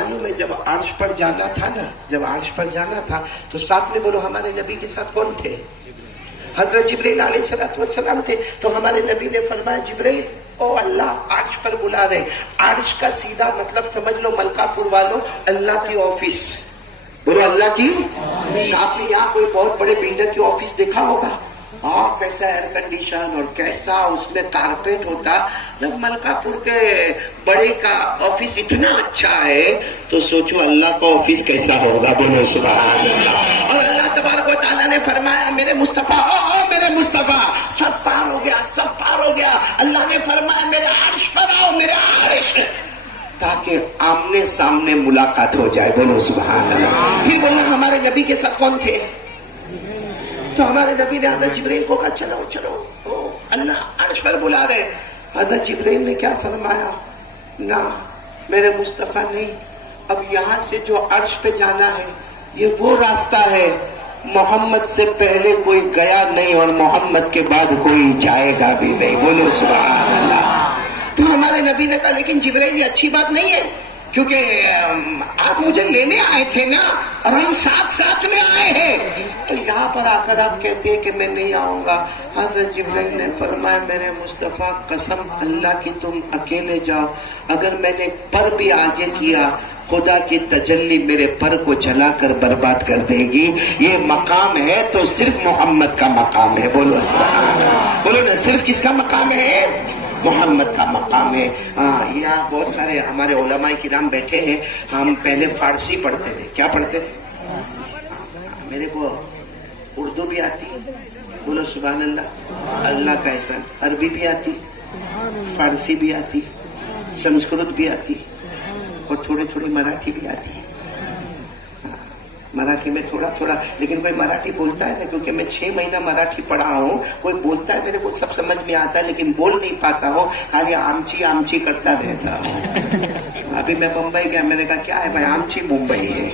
معلوم ہے جب عرش پر جانا تھا نا، جب عرش پر جانا تھا تو ساتھ میں بولو ہمارے نبی کے ساتھ کون تھے؟ حضرت جبرائیل علیہ السلام تھے. تو ہمارے نبی نے فرمایا جبرائیل او اللہ عرش پر بلا رہے. عرش کا سیدھا مطلب سمجھ لو ملکہ پور والوں، اللہ کی آفس. بولو اللہ کی. آپ نے یہاں کوئی بہت بڑے بلڈر کی آفس دیکھا ہوگا؟ ہاں، کیسا ایئر کنڈیشن اور کیسا اس میں کارپیٹ ہوتا. جب ملکہ پور کے بڑے کا آفس اتنا اچھا ہے تو سوچو اللہ کا آفس کیسا ہوگا. بولو سبحان اللہ. اور اللہ تبارک و تعالیٰ نے فرمایا میرے مصطفیٰ، میرے مصطفیٰ سب پار ہو گیا، سب پار ہو گیا. اللہ نے فرمایا میرے عرش پر آؤ، میرے عرش، تاکہ آمنے سامنے ملاقات ہو جائے. بولو سبحان اللہ. پھر بولنا ہمارے نبی کے ساتھ کون تھے؟ تو ہمارے نبی نے حضرت جبرائیل کو کہا چلو چلو، اللہ عرش پر بلا رہے. حضرت جبرائیل نے کیا فرمایا؟ نہ میرے مصطفیٰ نہیں، اب یہاں سے جو عرش پہ جانا ہے یہ وہ راستہ ہے محمد سے پہلے کوئی گیا نہیں اور محمد کے بعد کوئی جائے گا بھی نہیں. بولو سبحان اللہ. تو ہمارے نبی نے کہا لیکن جبرائیل یہ اچھی بات نہیں ہے، کیونکہ آپ مجھے لینے آئے تھے نا اور ہم ساتھ میں آئے ہیں، تو یہاں پر آ کر آپ کہتے ہیں کہ میں نہیں آؤں گا. حضرت جبرائیل نے فرمایا میرے مصطفیٰ قسم اللہ کی تم اکیلے جاؤ، اگر میں نے پر بھی آگے کیا خدا کی تجلی میرے پر کو جلا کر برباد کر دے گی. یہ مقام ہے تو صرف محمد کا مقام ہے. بولو سبحان اللہ. بولو نا، صرف کس کا مقام ہے؟ محمد کا مقام ہے. یہاں بہت سارے ہمارے علماء کرام بیٹھے ہیں. ہم پہلے فارسی پڑھتے تھے. کیا پڑھتے تھے؟ میرے کو اردو بھی آتی. بولو سبحان اللہ. اللہ کا احسان. عربی بھی آتی، فارسی بھی آتی، سنسکرت بھی آتی اور تھوڑی تھوڑی مراٹھی بھی آتی. مراٹھی میں تھوڑا تھوڑا، لیکن کوئی مراٹھی بولتا ہے نا، کیونکہ میں 6 مہینہ مراٹھی پڑھا ہوں. کوئی بولتا ہے میرے کو سب سمجھ میں آتا ہے لیکن بول نہیں پاتا ہوں، خالی آمچی آمچی کرتا رہتا ہوں. ابھی میں بمبئی گیا، میں نے کہا کیا ہے بھائی؟ آمچی ممبئی ہے.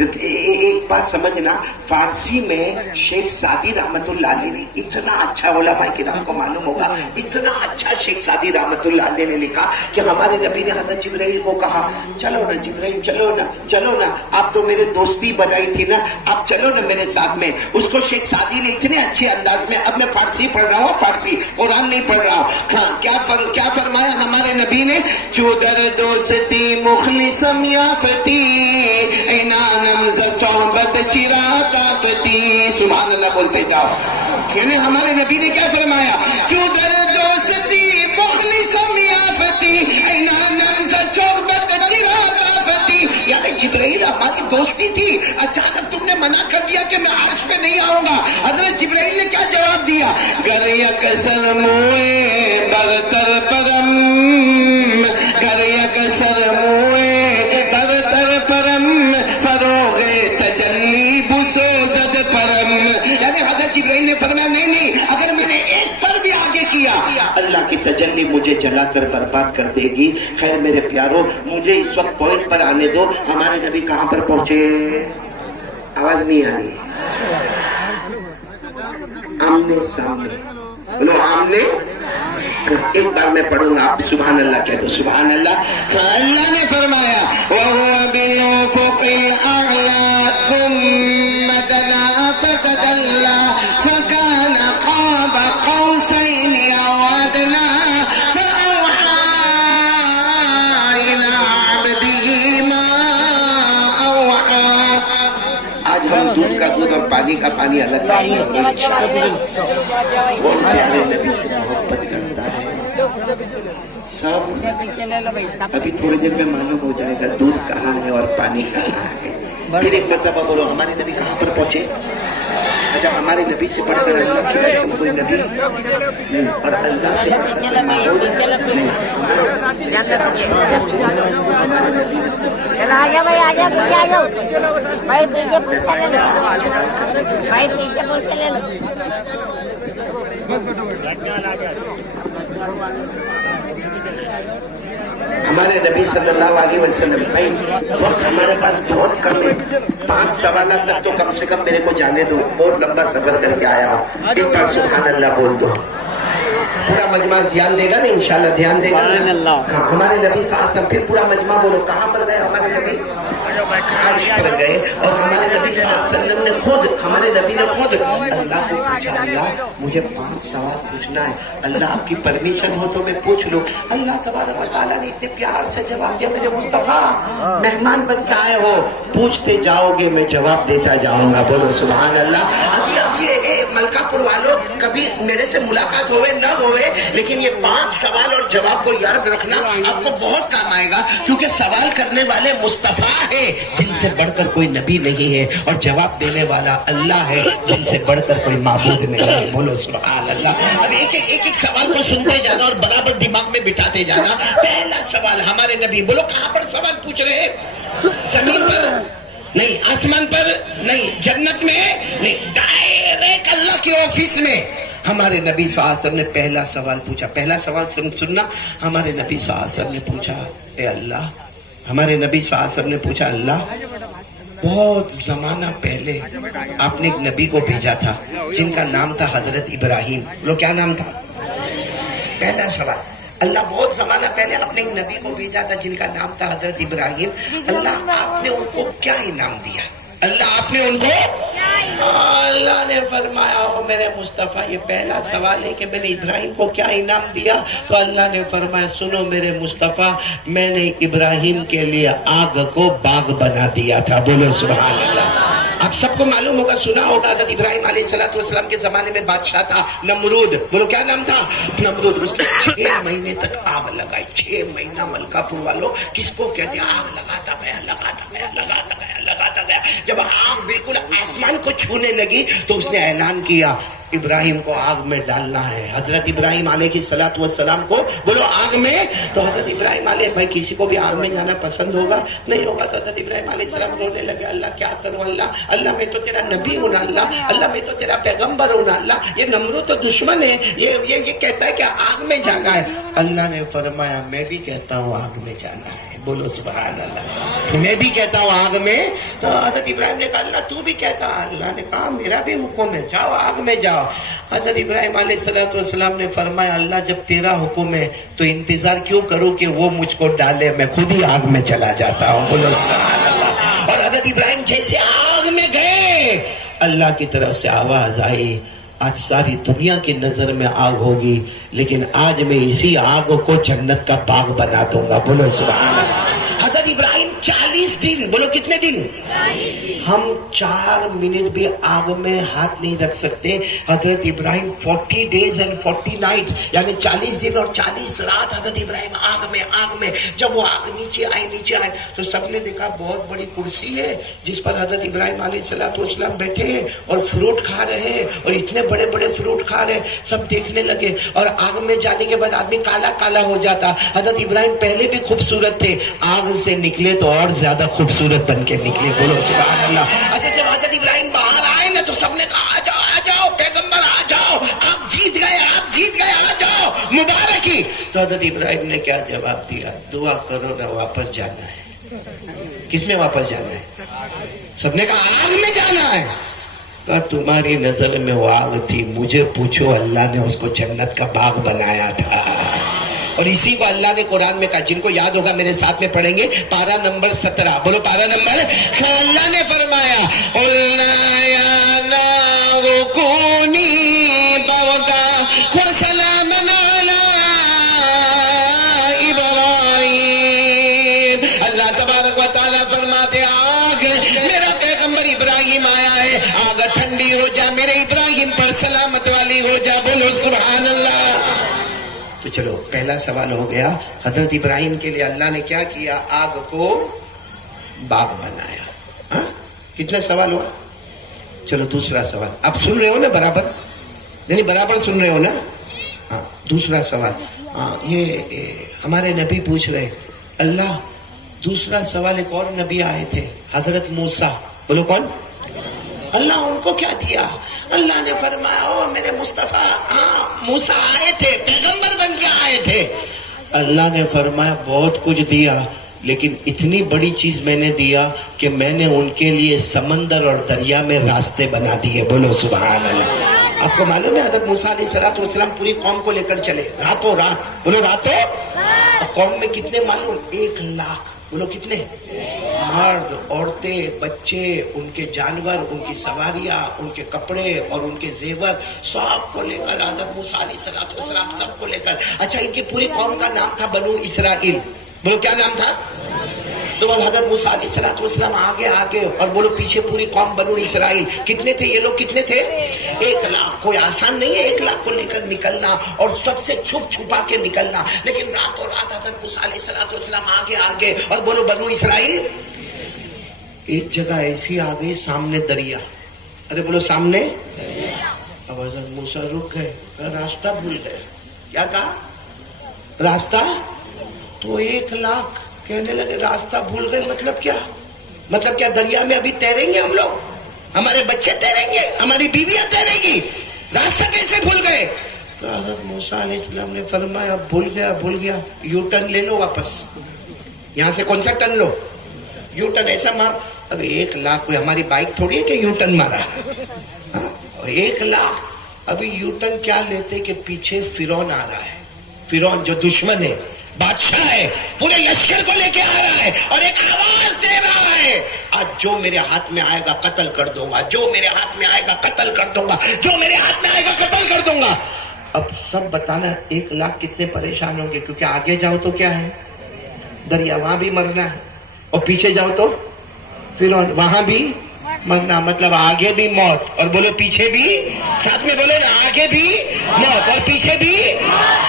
ایک بات سمجھنا، فارسی میں شیخ سعدی رحمت اللہ علیہ نے اتنا اچھا، علماء کرام کو معلوم ہوگا، اتنا اچھا شیخ سعدی رحمت اللہ علیہ نے لکھا کہ ہمارے نبی نے حضرت جبرائیل کو کہا چلو نا جبرائیل، چلو نا، آپ تو میرے دوستی بنائی تھی نا، آپ چلو نا میرے ساتھ میں. اس کو شیخ سعدی نے اتنے اچھے انداز میں، اب میں فارسی پڑھ رہا ہوں، فارسی قرآن نہیں پڑھ رہا ہوں. کیا فرمایا ہمارے نبی نے؟ چودر دوستی مخلصم یافتی صحبت چراغ آفتی. سبحان اللہ بولتے جاؤ. یعنی ہمارے نبی نے کیا فرمایا؟ چودر دوستی مخلصم یافتی نمز صحبت چراغ آفتی. یعنی جبرائیل ہماری دوستی تھی، اچانک تم نے منع کر دیا کہ میں عرش پہ نہیں آؤں گا. حضرت جبرائیل نے کیا جواب دیا؟ گر یکسر موئے برتر پرم، گر یکسر موئے برتر پرم، فروغ تجلی بسو زد پرم. یعنی حضرت جبرائیل نے فرمایا نہیں، اگر میں نے ایک پر بھی آگے کیا اللہ کی تجلی مجھے جلا کر برباد کر دے گی. خیر میرے پیاروں، مجھے اس وقت پوائنٹ پر آنے دو. ہمارے نبی کہاں پر پہنچے؟ آواز نہیں آ رہی. آمنے سامنے. بولو آمنے. ایک بار میں پڑھوں گا، آپ سبحان اللہ کہہ دو. سبحان اللہ. اللہ نے فرمایا وَهُوَ بِالْأُفُقِ الْأَعْلَى ثُمَّ دَنَا فَتَدَلَّى فَكَانَ قَابَ قَوْسَيْنِ أَوْ أَدْنَىٰ فَأَوْحَىٰ إِلَىٰ عَبْدِهِ مَا أَوْحَىٰ. آج ہم دودھ کا دودھ اور پانی کا پانی الگ بہت پیارے نبی سے محبت کرتا ہے. سب ابھی تھوڑی دیر میں معلوم ہو جائے گا دودھ کہاں ہے اور پانی کہاں ہے. پھر ایک مرتبہ بولو ہمارے نبی کہاں پر پہنچے؟ اچھا، ہمارے نبی سے پڑھ کر اللہ کی قسم کوئی نبی نہیں، اور اللہ سے پڑھ کر کوئی معبود نہیں. ہمارے نبی صلی اللہ علیہ وسلم. بھائی وقت ہمارے پاس بہت کم ہے، 5 سوالات تک تو کم سے کم میرے کو جانے دو. بہت لمبا سفر کر کے آیا ہوں. ایک بار سبحان اللہ بول دو. پورا مجمع دھیان دے گا نا انشاءاللہ دھیان دے گا نا؟ ہمارے نبی صلی اللہ علیہ وسلم، پھر پورا مجمع بولو کہاں پر گئے ہمارے نبی؟ عرش پر گئے. اور ہمارے نبی صلی اللہ علیہ وسلم نے خود، ہمارے نبی نے خود اللہ کو پوچھا، اللہ مجھے 5 سوال پوچھنا ہے، اللہ آپ کی پرمیشن ہو تو میں پوچھ لوں. اللہ تبارک و تعالیٰ نے اتنے پیار سے جواب دیا، میرے مصطفیٰ مہمان بن کے آئے ہو، پوچھتے جاؤ گے میں جواب دیتا جاؤں گا. بولو سبحان اللہ. اب یہ ملکہ پور والوں کبھی میرے سے ملاقات ہوئے نہ ہوئے، لیکن یہ 5 سوال اور جواب کو یاد رکھنا آپ کو بہت کام آئے گا، کیونکہ سوال کرنے والے مصطفیٰ ہے جن سے بڑھ کر کوئی نبی نہیں ہے، اور جواب دینے والا اللہ ہے جن سے بڑھ کر کوئی معبود نہیں ہے. بولو سبحان اللہ. اب ایک سوال کو سنتے جانا اور برابر دماغ میں بٹھاتے جانا. پہلا سوال ہمارے نبی، بولو کہاں پر سوال پوچھ رہے ہیں؟ زمین پر نہیں، آسمان پر نہیں، جنت میں نہیں، ڈائریکٹ اللہ کے آفس میں. ہمارے نبی صلی اللہ علیہ وسلم نے پہلا سوال پوچھا. پہلا سوال سننا. ہمارے نبی صلی اللہ علیہ وسلم نے پوچھا، اے اللہ، ہمارے نبی صلی اللہ علیہ وسلم نے پوچھا، اللہ بہت زمانہ پہلے آپ نے ایک نبی کو بھیجا تھا جن کا نام تھا حضرت ابراہیم. لو کیا نام تھا؟ پہلا سوال، اللہ بہت زمانہ پہلے آپ نے ایک نبی کو بھیجا تھا جن کا نام تھا حضرت ابراہیم. اللہ آپ نے ان کو کیا انعام دیا؟ اللہ آپ نے ان کو، اللہ نے فرمایا او میرے مصطفیٰ، یہ پہلا سوال ہے کہ میں نے ابراہیم کو کیا انعام دیا؟ تو اللہ نے فرمایا سنو میرے مصطفیٰ، میں نے ابراہیم کے لیے آگ کو باغ بنا دیا تھا. بولو سبحان اللہ. آپ سب کو معلوم ہوگا، سنا ہوگا، حضرت ابراہیم علیہ السلام کے زمانے میں بادشاہ تھا نمرود. بولو کیا نام تھا؟ نمرود. اس نے 6 مہینے تک آگ لگائی. 6 مہینہ ملکہ پور والوں کس کو کہتے ہیں؟ آگ لگاتا گیا، لگاتا گیا، لگاتا گیا، لگاتا گیا. جب آگ بالکل آسمان کو چھونے لگی تو اس نے اعلان کیا ابراہیم کو آگ میں ڈالنا ہے. حضرت ابراہیم علیہ السلام کو بولو آگ میں. تو حضرت ابراہیم علیہ، بھائی کسی کو بھی آگ میں جانا پسند ہوگا؟ نہیں ہوگا. تو حضرت ابراہیم علیہ السلام رونے لگے، اللہ کیا کروں، اللہ میں تو تیرا نبی ہوں نا، اللہ میں تو تیرا پیغمبر ہوں نا، اللہ یہ نمرود تو دشمن ہے، یہ کہتا ہے کہ آگ میں جانا ہے. اللہ نے فرمایا میں بھی کہتا ہوں آگ میں جانا ہے. بولو سبحان اللہ. میں بھی کہتا ہوں آگ میں. تو حضرت ابراہیم نے کہا اللہ تو بھی کہتا؟ اللہ نے کہا میرا بھی حکم ہے، جاؤ آگ میں جاؤ. حضرت ابراہیم علیہ السلام نے فرمایا اللہ جب تیرا حکم ہے تو انتظار کیوں کروں کہ وہ مجھ کو ڈالے، میں خود ہی آگ میں چلا جاتا ہوں. بولو سبحان اللہ. اور حضرت ابراہیم جیسے آگ میں گئے، اللہ کی طرف سے آواز آئی، آج ساری دنیا کی نظر میں آگ ہوگی، لیکن آج میں اسی آگ کو جنت کا باغ بنا دوں گا. بولو سبحان اللہ. حضرت ابراہیم 40 دن، بولو کتنے دن؟ ہم 4 منٹ بھی آگ میں ہاتھ نہیں رکھ سکتے. حضرت ابراہیم 40 days and 40 nights، یعنی 40 دن اور 40 رات حضرت ابراہیم آگ میں. جب وہ آگ نیچے آئی تو سب نے دیکھا بہت بڑی کرسی ہے جس پر حضرت ابراہیم علیہ السلام بیٹھے ہیں اور فروٹ کھا رہے ہیں، اور اتنے بڑے بڑے فروٹ کھا رہے ہیں. سب دیکھنے لگے، اور آگ میں جانے کے بعد آدمی کالا کالا ہو جاتا. حضرت ابراہیم پہلے بھی خوبصورت تھے، آگ سے نکلے تو اور زیادہ خوبصورت بن کے نکلے. بولو سبحان اللہ. اچھا جب حضرت ابراہیم باہر آئے نا تو سب نے کہا آ جاؤ پیغمبر، آ جاؤ، آپ جیت گئے، آ جاؤ، مبارک ہی. تو حضرت ابراہیم نے کیا جواب دیا؟ دعا کرو نا، واپس جانا ہے. کس میں واپس جانا ہے؟ سب نے کہا آگ میں جانا ہے. کہا تمہاری نظر میں وہ آگ تھی، مجھے پوچھو اللہ نے اس کو جنت کا باغ بنایا تھا. اور اسی کو اللہ نے قرآن میں کہا، جن کو یاد ہوگا میرے ساتھ میں پڑھیں گے، پارہ نمبر 17. بولو پارہ نمبر. اللہ نے فرمایا قُلْنَا يَا نَارُ كُونِي بَرْدًا وَسَلَامًا عَلَىٰ إِبْرَاهِيمَ. اللہ تبارک و تعالیٰ فرماتے آگ، میرا پیغمبر ابراہیم آیا ہے، آگ ٹھنڈی ہو جا، میرے ابراہیم پر سلامت والی ہو جا. بولو سبحان اللہ. تو چلو پہلا سوال ہو گیا. حضرت ابراہیم کے لیے اللہ نے کیا کیا؟ آگ کو باغ بنایا. ہاں کتنا سوال ہوا؟ چلو دوسرا سوال. آپ سن رہے ہو نا برابر؟ نہیں برابر سن رہے ہو نا؟ ہاں دوسرا سوال. یہ ہمارے نبی پوچھ رہے اللہ. دوسرا سوال، ایک اور نبی آئے تھے حضرت موسیٰ. بولو کون؟ اللہ ان کو کیا دیا؟ اللہ نے فرمایا او میرے مصطفیٰ، ہاں موسیٰ آئے تھے، پیغمبر بن کے آئے تھے. اللہ نے فرمایا بہت کچھ دیا، لیکن اتنی بڑی چیز میں نے دیا کہ میں نے ان کے لیے سمندر اور دریا میں راستے بنا دیے. بولو سبحان اللہ. آپ کو معلوم ہے حضرت موسیٰ علیہ السلام پوری قوم کو لے کر چلے راتوں رات، بولو راتوں، قوم میں کتنے معلوم؟ 1,00,000، بولو کتنے؟ مرد، عورتیں، بچے، ان کے جانور، ان کی سواریاں، ان کے کپڑے اور ان کے زیور سب کو لے کر حضرت موسیٰ علیہ السلام سب کو لے کر. اچھا، ان کی پوری قوم کا نام تھا بنو اسرائیل. بولو کیا نام تھا؟ تو بس حضرت موسیٰ علیہ السلام آگے آگے اور بولو پیچھے پوری قوم بنو اسرائیل. کتنے تھے یہ لوگ؟ کتنے تھے؟ 1,00,000. کوئی آسان نہیں ہے 1,00,000 کو لے کر نکلنا اور سب سے چھپ چھپا کے نکلنا. لیکن راتوں رات حضرت موسیٰ علیہ السلام آگے آگے اور بولو بنو اسرائیل. ایک جگہ ایسی آ گئی سامنے دریا. ارے بولو سامنے. اب حضرت موسیٰ رک گئے، راستہ بھول گئے. کیا کہا؟ راستہ. تو 1,00,000 کہنے لگے راستہ بھول گئے. مطلب کیا؟ مطلب کیا دریا میں ابھی تیریں گے ہم لوگ؟ ہمارے بچے تیریں گے؟ ہماری بیویاں تیریں گی؟ راستہ کیسے بھول گئے؟ تو حضرت موسیٰ علیہ السلام نے فرمایا بھول گیا یو ٹرن لے لو واپس. یہاں سے کون سا ٹرن لو؟ You turn. ایسا مار. اب 1,00,000 کوئی ہماری بائک تھوڑی ہے کہ یو ٹرن مارا. 1,00,000 ابھی یو ٹرن کیا لیتے کہ پیچھے فرعون آ رہا ہے. فرعون جو دشمن ہے، بادشاہ ہے، پورے لشکر کو لے کے آ رہا ہے اور ایک آواز دے رہا ہے آج جو میرے ہاتھ میں آئے گا قتل کر دوں گا، جو میرے ہاتھ میں آئے گا قتل کر دوں گا، جو میرے ہاتھ میں آئے گا قتل کر دوں گا. اب سب بتانا 1,00,000 کتنے پریشان ہوں گے، کیونکہ آگے جاؤ تو کیا ہے؟ دریا، وہاں بھی مرنا ہے، اور پیچھے جاؤ تو فرعون، وہاں بھی مرنا. مطلب آگے بھی موت اور بولو پیچھے بھی. ساتھ میں بولو نا، آگے بھی موت اور پیچھے بھی.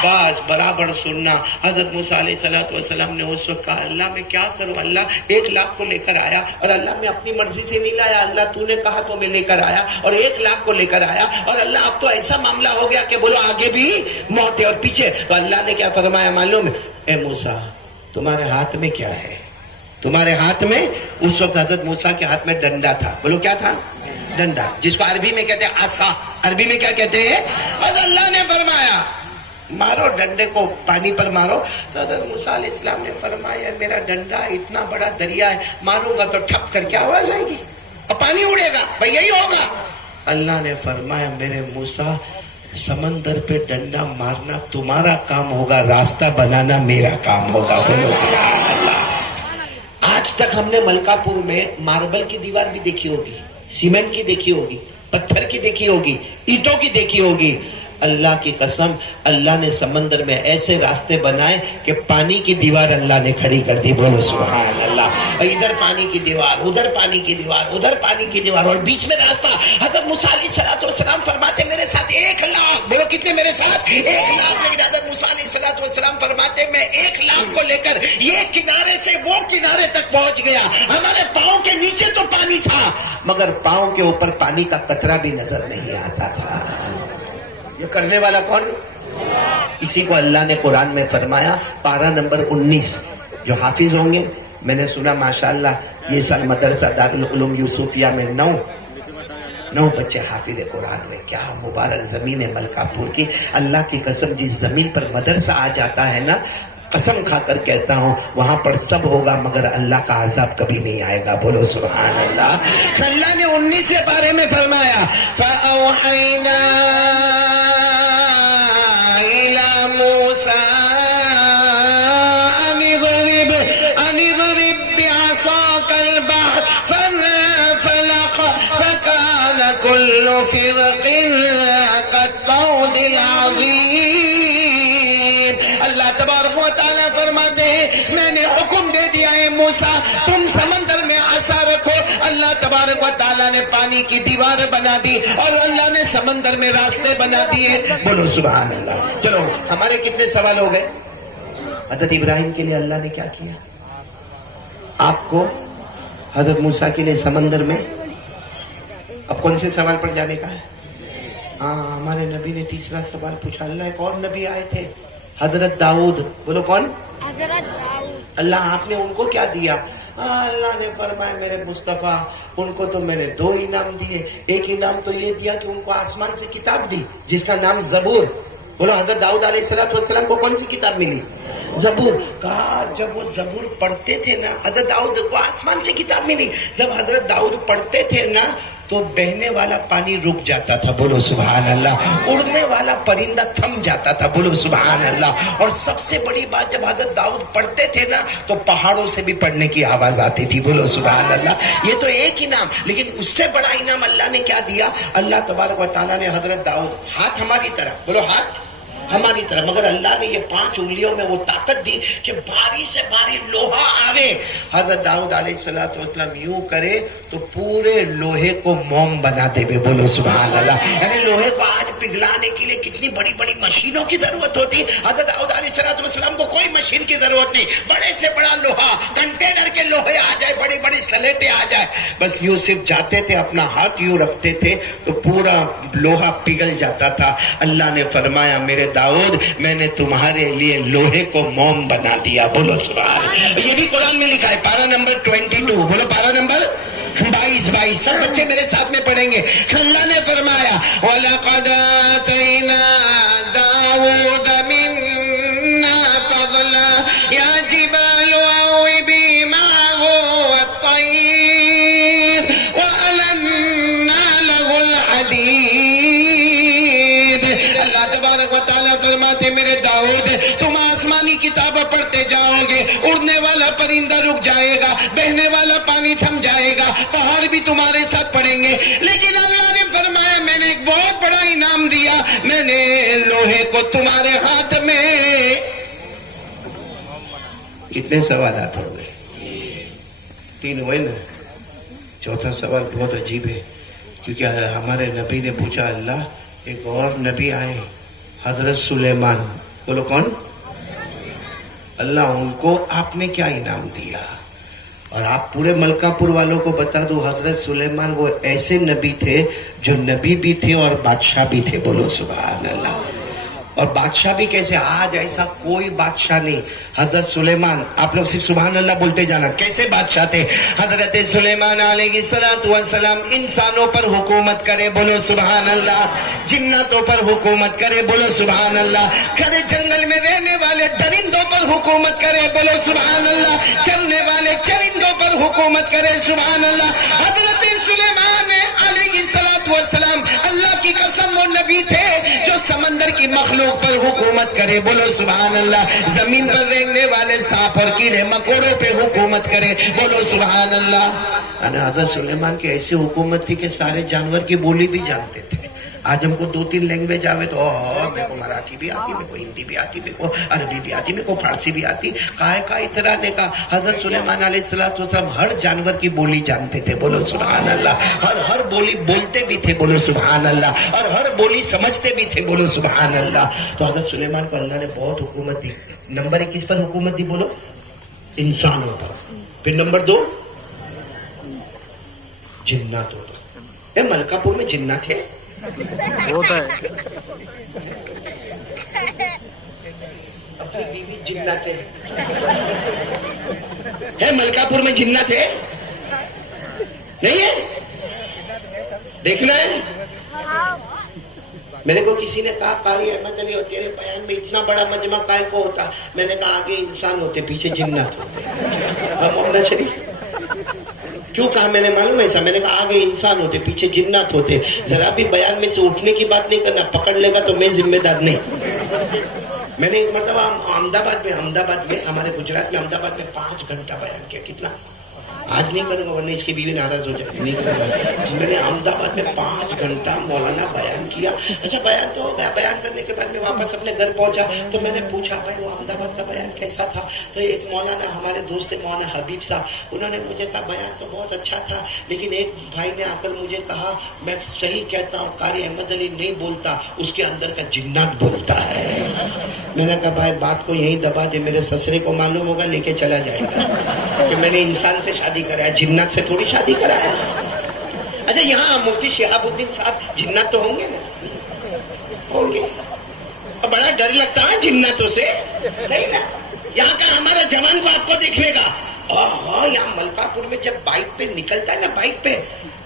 بس برابر سننا. حضرت موسیٰ علیہ السلام نے اس وقت کہا اللہ میں کیا کروں؟ اللہ 1,00,000 کو لے کر آیا اور اللہ میں اپنی مرضی سے نہیں لایا. اللہ تو نے کہا تو میں لے کر آیا اور 1,00,000 کو لے کر آیا اور اللہ اب تو ایسا معاملہ ہو گیا کہ بولو آگے بھی موت ہے اور پیچھے. تو اللہ نے کیا فرمایا معلوم ہے؟ اے موسیٰ تمہارے ہاتھ میں کیا ہے؟ تمہارے ہاتھ میں. اس وقت حضرت موسیٰ کے ہاتھ میں ڈنڈا تھا. بولو کیا تھا؟ ڈنڈا، جس کو عربی میں کہتے ہیں عصا. عربی میں کیا کہتے ہیں؟ اور اللہ نے فرمایا مارو ڈنڈے کو، پانی پر مارو. تو حضرت موسیٰ علیہ السلام نے فرمایا میرا ڈنڈا اتنا بڑا دریا ہے، ماروں گا تو ٹھپ کر کے آواز آئے گی اور پانی اڑے گا، بھئی یہی ہوگا. اللہ نے فرمایا میرے موسیٰ سمندر پہ ڈنڈا مارنا تمہارا کام ہوگا، راستہ بنانا میرا کام ہوگا. بولو سبحان اللہ. آج تک ہم نے ملکا پور میں ماربل کی دیوار بھی دیکھی ہوگی، سیمنٹ کی دیکھی ہوگی، پتھر کی دیکھی ہوگی، اینٹوں کی دیکھی ہوگی. اللہ کی قسم اللہ نے سمندر میں ایسے راستے بنائے کہ پانی کی دیوار اللہ نے کھڑی کر دی. بولو سبحان اللہ. ادھر پانی کی دیوار، ادھر پانی کی دیوار، ادھر پانی کی دیوار اور بیچ میں راستہ. حضرت موسیٰ علیہ السلام فرماتے میرے ساتھ 1,00,000. بولو کتنے میرے ساتھ؟ 1,00,000. لیکن حضرت موسیٰ علیہ السلام فرماتے میں 1,00,000 کو لے کر یہ کنارے سے وہ کنارے تک پہنچ گیا. ہمارے پاؤں کے نیچے تو پانی تھا مگر پاؤں کے اوپر پانی کا قطرہ بھی نظر نہیں آتا تھا. یہ کرنے والا کون؟ اسی کو اللہ نے قرآن میں فرمایا. پارہ نمبر 19. جو حافظ ہوں گے، میں نے سنا ماشاءاللہ یہ سال مدرسہ دارالعلوم یوسفیہ میں 9 بچے حافظ قرآن میں. کیا مبارک زمین ہے ملکا پور کی. اللہ کی قسم جس زمین پر مدرسہ آ جاتا ہے نا، قسم کھا کر کہتا ہوں وہاں پر سب ہوگا مگر اللہ کا عذاب کبھی نہیں آئے گا. بولو سبحان اللہ. اللہ نے 19 پارے میں فرمایا فَأَوْحَيْنَا إِلَى مُوسَىٰ أَنِ اضْرِب بِّعَصَاكَ الْبَحْرَ فَانفَلَقَ فَكَانَ كُلُّ فِرْقٍ كَالطَّوْدِ الْعَظِيمِ. اللہ تبارک و تعالیٰ فرماتے ہیں میں نے حکم دے دیا ہے موسیٰ تم سمندر میں عصا رکھو. اللہ تبارک و تعالیٰ نے پانی کی دیوار بنا دی اور اللہ نے سمندر میں راستے بنا دیے. بولو سبحان اللہ. چلو ہمارے کتنے سوال ہو گئے؟ حضرت ابراہیم کے لیے اللہ نے کیا کیا؟ آپ کو حضرت موسیٰ کے لیے سمندر میں. اب کون سے سوال پر جانے کا ہے؟ ہمارے نبی نے تیسرا سوال پوچھا. اللہ ایک اور نبی آئے تھے حضرت داؤد. بولو کون؟ حضرت داؤد. اللہ آپ نے ان کو کیا دیا؟ اللہ نے فرمایا میرے مصطفیٰ ان کو تو میں نے 2 انعام دیے. ایک انعام تو یہ دیا کہ ان کو آسمان سے کتاب دی جس کا نام زبور. بولو حضرت داؤد علیہ السلام کو کون سی کتاب ملی؟ زبور. کہا جب وہ زبور پڑھتے تھے نا، حضرت داؤد کو آسمان سے کتاب ملی. جب حضرت داؤد پڑھتے تھے نا تو بہنے والا پانی رک جاتا تھا، بولو سبحان اللہ، اڑنے والا پرندہ تھم جاتا تھا، بولو سبحان اللہ، اور سب سے بڑی بات جب حضرت داؤد پڑھتے تھے نا تو پہاڑوں سے بھی پڑھنے کی آواز آتی تھی، بولو سبحان اللہ۔ یہ تو ایک انعام، لیکن اس سے بڑا انعام اللہ نے کیا دیا؟ اللہ تبارک و تعالیٰ نے حضرت داؤد، ہاتھ ہماری طرح، بولو ہاتھ ہماری طرح، مگر اللہ نے یہ 5 انگلیوں میں وہ طاقت دی کہ باری سے باری لوہا آوے، حضرت داؤد علیہ السلام یوں کرے تو پورے لوہے کو موم بنا دے، بولو سبحان اللہ۔ یعنی لوہے کو آج پگھلانے کے لیے کتنی بڑی بڑی مشینوں کی ضرورت ہوتی، حضرت داؤد علیہ السلام کو کوئی مشین کی ضرورت نہیں، بڑے سے بڑا لوہا، کنٹینر کے لوہے آ جائے، بڑی بڑی سلیٹیں آ جائے، بس یوں صرف جاتے تھے، اپنا ہاتھ یوں رکھتے تھے تو پورا لوہا پگھل جاتا تھا۔ اللہ نے فرمایا میرے داؤد میں نے تمہارے لیے لوہے کو موم بنا دیا، بولو سبحان اللہ۔ یہ بھی قرآن میں لکھا ہے، پارہ نمبر 22، بولو پارہ نمبر 22، سب بچے میرے ساتھ میں پڑھیں گے۔ اللہ نے فرمایا وَلَقَدْ آتَيْنَا دَاوُودَ مِنَّا فَضْلًا يَا جِبَالُ أَوِّبِي مَعَهُ وَالطَّيْرَ وَأَلَنَّا لَهُ الْحَدِيدَ۔ اللہ تبارک و تعالیٰ فرماتے میرے داؤد تم آسمانی کتابیں پڑھتے جاؤ گے، اڑنے والا پرندہ رک جائے گا، بہنے والا پانی تھم جائے گا، پہاڑ بھی تمہارے ساتھ پڑیں گے، لیکن اللہ نے فرمایا میں نے ایک بہت بڑا انعام دیا، میں نے لوہے کو تمہارے ہاتھ میں۔ کتنے سوالات ہو گئے؟ 3 ہوئے نا۔ چوتھا سوال بہت عجیب ہے، کیونکہ ہمارے نبی نے پوچھا اللہ ایک اور نبی آئے حضرت سلیمان، بولو کون؟ اللہ ان کو آپ نے کیا انعام دیا؟ اور آپ پورے ملکہ پور والوں کو بتا دو حضرت سلیمان وہ ایسے نبی تھے جو نبی بھی تھے اور بادشاہ بھی تھے، بولو سبحان اللہ۔ اور بادشاہ بھی کیسے؟ آج ایسا کوئی بادشاہ نہیں، حضرت سلیمان، آپ لوگ صرف سبحان اللہ بولتے جانا، کیسے بادشاہ تھے؟ حضرت سلیمان علیہ السلام انسانوں پر حکومت کرے، بولو سبحان اللہ، جناتوں پر حکومت کرے، بولو سبحان اللہ، کھڑے جنگل میں رہنے والے درندوں پر حکومت کرے، بولو سبحان اللہ، چلنے والے چرندوں پر حکومت کرے، سبحان اللہ۔ حضرت سلیمان علیہ السلام اللہ کی قسم وہ نبی تھے جو سمندر کی مخلوق پر حکومت کرے، بولو سبحان اللہ، زمین پر رہنے والے سانپ اور کیڑے مکوڑوں پہ حکومت کرے، بولو سبحان اللہ۔ حضرت سلیمان کی ایسی حکومت تھی کہ سارے جانور کی بولی بھی جانتے تھے۔ آج ہم کو 2-3 لینگویج آوے تو میرے کو مراٹھی بھی آتی، میرے کو ہندی بھی آتی، میرے کو عربی بھی آتی، میرے کو فارسی بھی آتی، کائے کا اترانے کا۔ حضرت سلیمان علیہ السلام ہر جانور کی بولی جانتے تھے، بولو سبحان اللہ، ہر بولی بولتے بھی تھے، بولو سبحان اللہ، اور ہر بولی سمجھتے بھی تھے، بولو سبحان اللہ۔ تو حضرت سلیمان کو اللہ نے بہت حکومت دی۔ نمبر 1 کس پر حکومت دی؟ بولو انسانوں پر۔ پھر نمبر 2 جناتوں پر۔ ملکہ پور میں جنات ہے؟ ہوتا ہے۔ اپنی بیوی جنات ہے؟ ملکہ پور میں جنات ہے؟ نہیں ہے؟ دیکھنا ہے؟ میرے کو کسی نے کہا قاری احمد علی اور تیرے بیان میں اتنا بڑا مجمع کائے کو ہوتا؟ میں نے کہا آگے انسان ہوتے، پیچھے جنات ہوتے۔ محمد شریف کیوں کہا میں نے معلوم ہے ایسا؟ میں نے کہا آگے انسان ہوتے، پیچھے جنات ہوتے۔ ذرا بھی بیان میں سے اٹھنے کی بات نہیں کرنا، پکڑ لے گا تو میں ذمہ دار نہیں۔ میں نے ایک مرتبہ احمد آباد میں ہمارے گجرات میں احمد آباد میں 5 گھنٹہ بیان کیا۔ کتنا؟ آج نہیں کروں گا ورنہ اس کی بیوی ناراض ہو جائے، نہیں کروں گا۔ میں نے احمد آباد میں 5 گھنٹہ مولانا بیان کیا۔ اچھا بیان تو ہو گیا، بیان کرنے کے بعد میں واپس اپنے گھر پہنچا تو میں نے پوچھا بھائی وہ احمد آباد کا بیان کیسا تھا؟ تو ایک مولانا ہمارے دوست مولانا حبیب صاحب، انہوں نے مجھے کہا بیان تو بہت اچھا تھا، لیکن ایک بھائی نے آ کر مجھے کہا میں صحیح کہتا ہوں، قاری احمد علی نہیں بولتا، اس کے اندر کا جنات بولتا ہے۔ میں نے کہا بھائی بات کو یہیں دبا دے، میرے سسرے کو معلوم ہوگا لے کے چلا جائے گا کہ میں نے انسان سے شادی کرایا، جنات سے تھوڑی شادی کرایا۔ اچھا یہاں مفتی شہاب الدین صاحب جنات تو ہوں گے نا؟ ہوں گے۔ بڑا ڈر لگتا ہے جناتوں سے، صحیح نا؟ یہاں کا ہمارا جوان کو آپ کو دیکھ لے گا، یہاں ملکہ پور میں جب بائک پہ نکلتا ہے نا، بائک پہ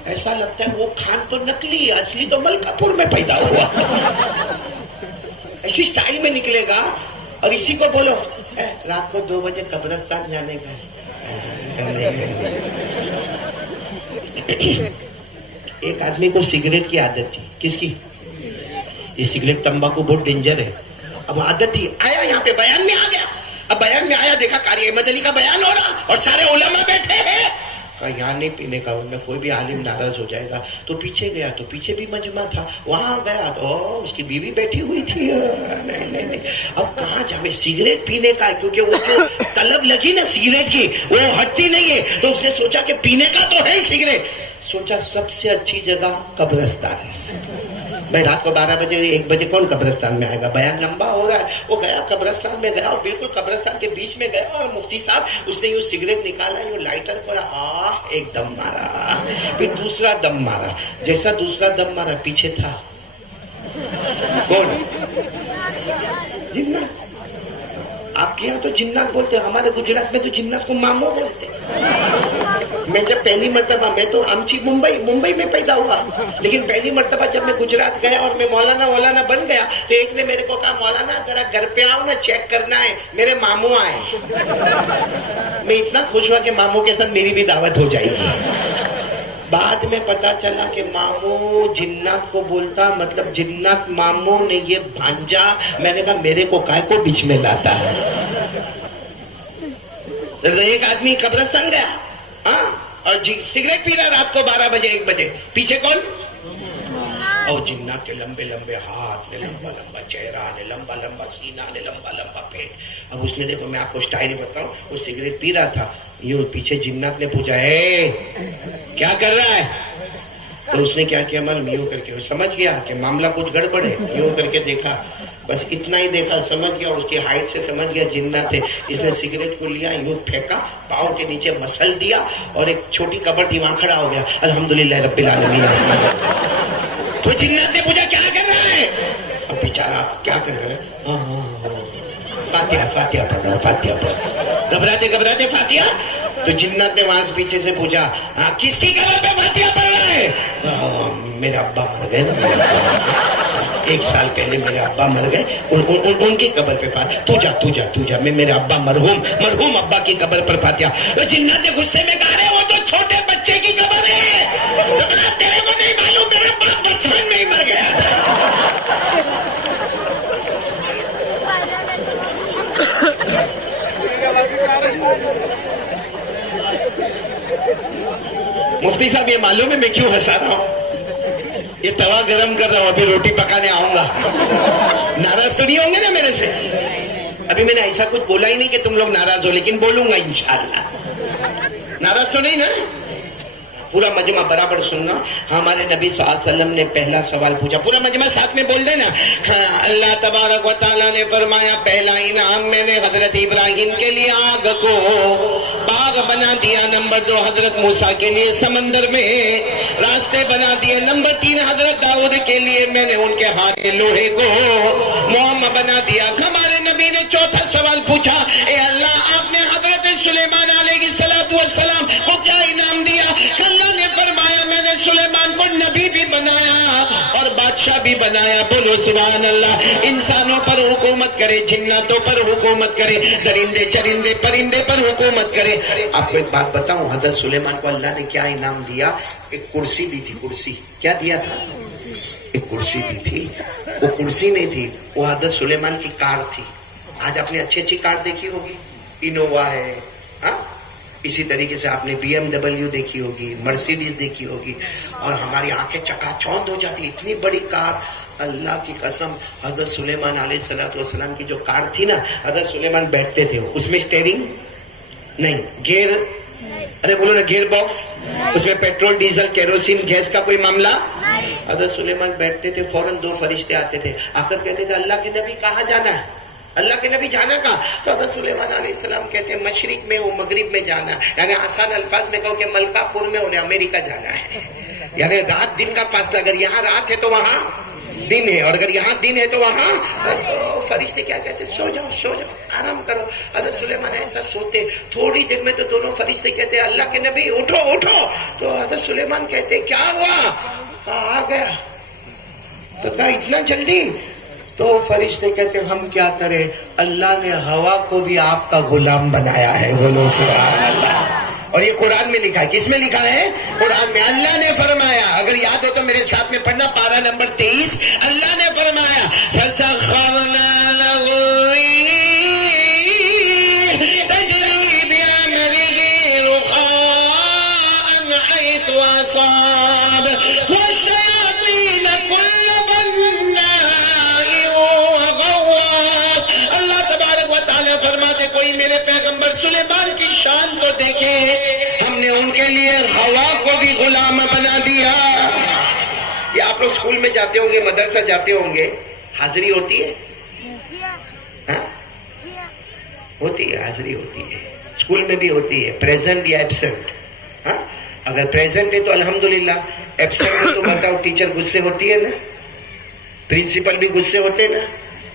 ایسا لگتا ہے وہ خان تو نکلی ہے، اصلی تو ملکہ پور میں پیدا ہوا۔ ایسی سٹائل میں نکلے گا اور اسی کو بولو رات کو 2 بجے قبرستان جانے کا۔ ایک آدمی کو سگریٹ کی عادت تھی. کس کی؟ یہ سگریٹ تمباکو بہت ڈینجر ہے. اب عادت تھی, آیا یہاں پہ بیان میں آ گیا. اب بیان میں آیا, دیکھا قاری احمد علی کا بیان ہو رہا اور سارے علماء بیٹھے ہیں. کہا یہاں نہیں پینے کا, ورنہ کوئی بھی عالم ناراض ہو جائے گا. تو پیچھے گیا, تو پیچھے بھی مجمع تھا. وہاں گیا تو اس کی بیوی بیٹھی ہوئی تھی. نہیں, اب کہاں جائے سگریٹ پینے کا, کیونکہ وہ جو طلب لگی نا سگریٹ کی وہ ہٹتی نہیں ہے. تو اس نے سوچا کہ پینے کا تو ہے ہی سگریٹ. سوچا سب سے اچھی جگہ قبرستان ہے. بھائی رات کو 12 بجے 1 بجے کون قبرستان میں آئے گا, بیان لمبا ہو رہا ہے. وہ گیا قبرستان میں گیا, اور بالکل قبرستان کے بیچ میں گیا, اور مفتی صاحب اس نے یوں سگریٹ نکالا, یوں لائٹر پر ایک دم مارا, پھر دوسرا دم مارا. جیسا دوسرا دم مارا پیچھے تھا کون؟ جنات. آپ کے یہاں تو جنات بولتے, ہمارے گجرات میں تو جنات کو مامو بولتے. میں جب پہلی مرتبہ, میں تو آمچی ممبئی میں پیدا ہوا, لیکن پہلی مرتبہ جب میں گجرات گیا اور میں مولانا بن گیا, تو ایک نے میرے کو کہا مولانا ذرا گھر پہ آؤ نا, چیک کرنا ہے. میرے ماموں آئے. میں اتنا خوش ہوا کہ ماموں کے ساتھ میری بھی دعوت ہو جائے گی. بعد میں پتا چلا کہ ماموں جنات کو بولتا, مطلب جنات ماموں نے یہ بھانجا. میں نے کہا میرے کو کائے کو بیچ میں لاتا ہے. ایک آدمی قبرستان گیا, ہاں, اور سگریٹ پی رہا رات کو 12 بجے 1 بجے. پیچھے کون؟ اور جنات کے لمبے لمبے ہاتھ نے, لمبا لمبا چہرہ نے, لمبا لمبا سینہ نے, لمبا لمبا پیٹ. اب اس نے دیکھو, میں آپ کو اسٹائل بتاؤں, وہ سگریٹ پی رہا تھا, یوں پیچھے جنات نے پوچھا اے کیا کر رہا ہے. تو اس نے کیا کیا معلوم, یوں کر کے وہ سمجھ گیا کہ معاملہ کچھ گڑبڑ ہے. یوں کر کے دیکھا, بس اتنا ہی دیکھا, سمجھ گیا, اور اس کی ہائٹ سے سمجھ گیا جنات ہے. اس نے سگریٹ کو لیا, یوں پھینکا, پاؤں کے نیچے مسل دیا, اور ایک چھوٹی قبر تھی وہاں کھڑا ہو گیا. الحمدللہ رب العالمین. تو جنات نے پوچھا کیا کر رہا ہے. اب بیچارہ کیا کر رہا ہے, فاتحہ پڑھ رہا, فاتحہ پڑھ, گھبراتے فاتحہ. تو جنات نے وہاں سے پیچھے سے پوچھا کس کی قبر پہ فاتحہ پڑھ رہا ہے. میرے ابا مر گئے نا, 1 سال پہلے میرے ابا مر گئے, ان کی قبر پہ فاتحہ. تو جا میں میرے ابا مرحوم ابا کی قبر پر فاتحہ. وہ جنات نے غصے میں کہا وہ تو چھوٹے بچے کی قبر ہے, تیرے کو نہیں معلوم میرا باپ بچپن میں ہی مر گیا تھا. مفتی صاحب یہ معلوم ہے میں کیوں ہنسا رہا ہوں؟ یہ توا گرم کر رہا ہوں, ابھی روٹی پکانے آؤں گا. ناراض تو نہیں ہوں گے نا میرے سے؟ ابھی میں نے ایسا کچھ بولا ہی نہیں کہ تم لوگ ناراض ہو, لیکن بولوں گا انشاءاللہ. ناراض تو نہیں نا؟ پورا مجمع برابر سننا. ہمارے نبی صلی اللہ علیہ وسلم نے پہلا سوال پوچھا, پورا مجمع ساتھ میں بول دینا. اللہ تبارک و تعالیٰ نے فرمایا پہلا انعام میں نے حضرت ابراہیم کے لیے آگ کو باغ بنا دیا. نمبر 2 حضرت موسیٰ کے لیے سمندر میں راستے بنا دیے. نمبر 3 حضرت داؤد کے لیے میں نے ان کے ہاتھ کے لوہے کو معمہ بنا دیا. ہمارے نبی نے چوتھا سوال پوچھا, اے اللہ آپ نے حضرت سلیمان علیہ السلام کو کیا انعام دیا؟ اللہ نے فرمایا میں نے سلیمان کو نبی بھی بنایا اور بادشاہ بھی بنایا. بولو سبحان اللہ. انسانوں پر حکومت کرے, جناتوں پر حکومت کرے, درندے چرندے پرندے پر حکومت کرے. آپ کو ایک بات بتاؤں, حضرت سلیمان کو اللہ نے کیا انعام دیا؟ ایک کرسی دی تھی. کرسی کیا دیا تھا؟ ایک کرسی دی تھی. وہ کرسی نہیں تھی, وہ حضرت سلیمان کی کار تھی. آج آپ نے اچھی کار دیکھی ہوگی, انووا ہے, ہاں, اسی طریقے سے آپ نے BMW دیکھی ہوگی, مرسیڈیز دیکھی ہوگی, اور ہماری آنکھیں چکا چوند ہو جاتی, اتنی بڑی کار. اللہ کی قسم, حضرت سلیمان علیہ السلام کی جو کار تھی نا, حضرت سلیمان بیٹھتے تھے, اس میں اسٹیئرنگ نہیں, گیئر, ارے بولو نا, گیئر باکس, اس میں پیٹرول ڈیزل کیروسین گیس کا کوئی معاملہ. حضرت سلیمان بیٹھتے تھے, فوراً 2 فرشتے آتے تھے, آ کر کہتے تھے اللہ کے نبی کہاں جانا ہے؟ اللہ کے نبی جانا کہاں؟ تو حضرت سلیمان علیہ السلام کہتے ہیں مشرق میں, وہ مغرب میں جانا. یعنی آسان الفاظ میں کہو کہ ملکہ پور میں انہیں امریکہ جانا ہے. یعنی رات دن کا فاصلہ, اگر یہاں رات ہے تو وہاں دن ہے, اور اگر یہاں دن ہے تو وہاں. تو فرشتے کیا کہتے ہیں, سو جاؤ آرام کرو. حضرت سلیمان ایسا سوتے, تھوڑی دیر میں تو دونوں فرشتے کہتے ہیں اللہ کے نبی اٹھو. تو حضرت سلیمان کہتے کیا ہوا؟ آ گیا. تو کہا اتنا جلدی؟ تو فرشتے کہتے ہم کیا کریں, اللہ نے ہوا کو بھی آپ کا غلام بنایا ہے. بولو سبحان اللہ. اور یہ قرآن میں لکھا ہے. کس میں لکھا ہے؟ قرآن میں. اللہ نے فرمایا, اگر یاد ہو تو میرے ساتھ میں پڑھنا, پارہ نمبر 23. اللہ نے فرمایا فَسَخَّرْنَا لَهُ الرِّيحَ تَجْرِي بِأَمْرِهِ رُخَاءً حَيْثُ أَصَابَ وَالشَّيَاطِينَ كُلَّ بَنَّاءٍ وَغَوَّاصٍ. اللہ تبارک و تعالیٰ فرماتے کوئی میرے پیغمبر سلیمان کی شان تو دیکھے, ہم نے ان کے لیے ہوا کو بھی غلام بنا دیا. یہ آپ لوگ اسکول میں جاتے ہوں گے, مدرسہ جاتے ہوں گے, حاضری ہوتی ہے, ہاں ہوتی ہے, حاضری ہوتی ہے. اسکول میں بھی ہوتی ہے, پریزنٹ یا ایبسنٹ. ہاں اگر پریزنٹ ہے تو الحمدللہ, ایبسنٹ ہے تو بتاؤ ٹیچر غصے ہوتی ہے نا, پرنسپل بھی غصے ہوتے ہیں نا.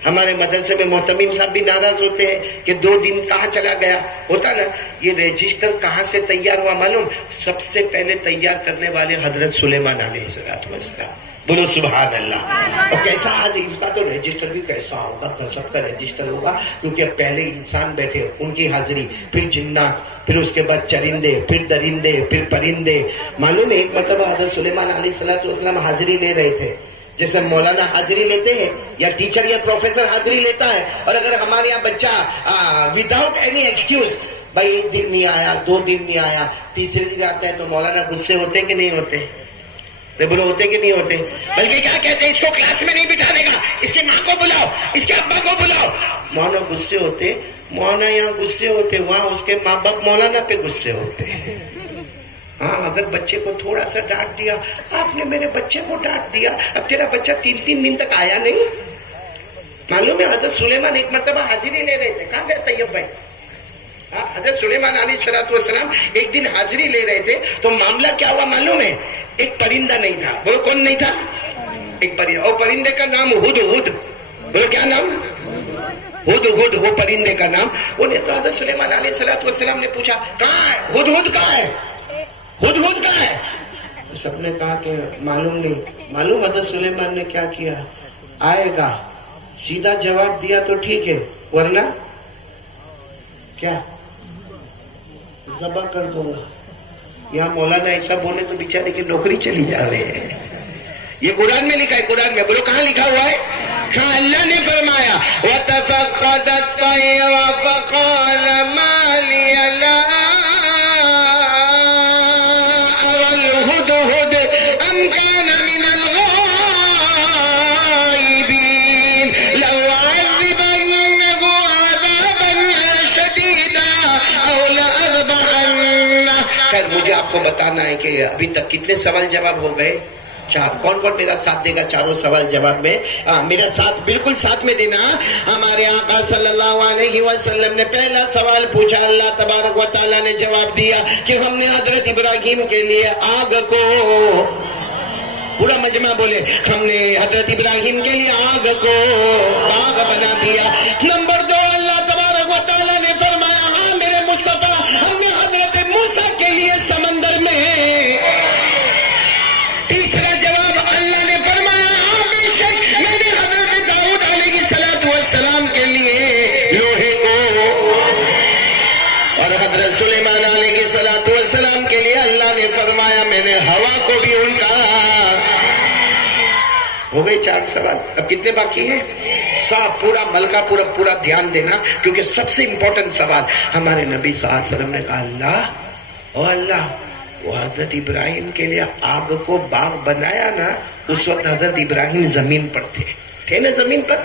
ہمارے مدرسے میں محتمم صاحب بھی ناراض ہوتے ہیں کہ 2 دن کہاں چلا گیا ہوتا نا. یہ رجسٹر کہاں سے تیار ہوا معلوم؟ سب سے پہلے تیار کرنے والے حضرت سلیمان علیہ السلام. بولو سبحان اللہ. اور کیسا آج ان کا تو رجسٹر بھی کیسا ہوگا, سب کا رجسٹر ہوگا, کیونکہ پہلے انسان بیٹھے ان کی حاضری, پھر جنات, پھر اس کے بعد چرندے, پھر درندے, پھر پرندے. معلوم ہے ایک مرتبہ حضرت سلیمان علیہ السلام حاضری لے رہے تھے, جیسے مولانا حاضری لیتے ہیں یا ٹیچر یا پروفیسر حاضری لیتا ہے. اور اگر ہمارے یہاں بچہ وداؤٹ اینی ایکسکیوز, بھائی 1 دن نہیں آیا, 2 دن نہیں آیا, تیسرے دن آتا ہے, تو مولانا غصے ہوتے کہ نہیں ہوتے؟ بولو ہوتے کہ نہیں ہوتے؟ بلکہ کیا کہتے ہیں, اس کو کلاس میں نہیں بٹھانے کا, اس کے ماں کو بلاؤ, اس کے ابا کو بلاؤ. مولانا غصے ہوتے, مولانا یہاں غصے ہوتے, وہاں اس کے ماں باپ مولانا پہ غصے ہوتے. ہاں اگر بچے کو تھوڑا سا ڈانٹ دیا, آپ نے میرے بچے کو ڈانٹ دیا, اب تیرا بچہ 3 دن تک آیا نہیں. معلوم ہے حضرت سلیمان ایک مرتبہ حاضری لے رہے تھے. کہاں گئے طیب بھائی؟ حضرت سلیمان علیہ السلام ایک دن حاضری لے رہے تھے, تو معاملہ کیا ہوا معلوم ہے؟ ایک پرندہ نہیں تھا. بولو کون نہیں تھا؟ ایک پرندہ, اور پرندے کا نام ہد. بولو کیا نام؟ ہد. وہ پرندے کا نام. انہیں تو حضرت سلیمان علیہ السلام نے پوچھا کہاں ہے ہد کہاں ہے, ہد کہاں ہے؟ سب نے کہا کہ معلوم نہیں. معلوم حضرت سلیمان نے کیا کیا؟ آئے گا, سیدھا جواب دیا تو ٹھیک ہے, ورنہ کیا ذبح کر دوں گا. یہاں مولانا ایسا بولے تو بیچارے کی نوکری چلی جا رہے ہیں. یہ قرآن میں لکھا ہے, قرآن میں. بولو کہاں لکھا ہوا ہے؟ کہاں اللہ نے فرمایا وَتَفَقَّدَ الطَّيْرَ فَقَالَ مَا لِيَ لَا أَرَى الْهُدْهُدَ أَمْ كَانَ مِنَ الْغَائِبِينَ لَأُعَذِّبَنَّهُ عَذَابًا شَدِيدًا أَوْ لَأَذْبَحَنَّهُ. خیر مجھے آپ کو بتانا ہے کہ ابھی تک کتنے سوال جواب ہو گئے؟ 4. کون کون میرا ساتھ دے گا چاروں سوال جواب میں؟ میرا ساتھ بالکل ساتھ میں دینا. ہمارے آقا صلی اللہ علیہ وسلم نے پہلا سوال پوچھا, اللہ تبارک و تعالیٰ نے جواب دیا کہ ہم نے حضرت ابراہیم کے لیے آگ کو, پورا مجمع بولے, ہم نے حضرت ابراہیم کے لیے آگ کو باغ بنا دیا. نمبر 2, اللہ تبارک و تعالیٰ نے فرمایا ہاں میرے مصطفیٰ, ہم نے حضرت موسیٰ کے لیے سمندر میں. تیسرا جواب اللہ نے فرمایا ہاں بے شک میں نے حضرت داؤد علیہ السلام کے لیے لوہے کو, اور حضرت سلیمان علیہ السلام کے لیے اللہ نے فرمایا میں نے ہوا کو بھی ان کا. ہو گئے 4 سوال. اب کتنے باقی ہیں؟ صاحب پورا ملکہ پورا دھیان دینا, کیونکہ سب سے امپورٹنٹ سوال. ہمارے نبی صلی اللہ علیہ وسلم نے کہا اللہ وہ حضرت ابراہیم کے لیے آگ کو باغ بنایا نا, اس وقت حضرت ابراہیم زمین پر تھے نا زمین پر.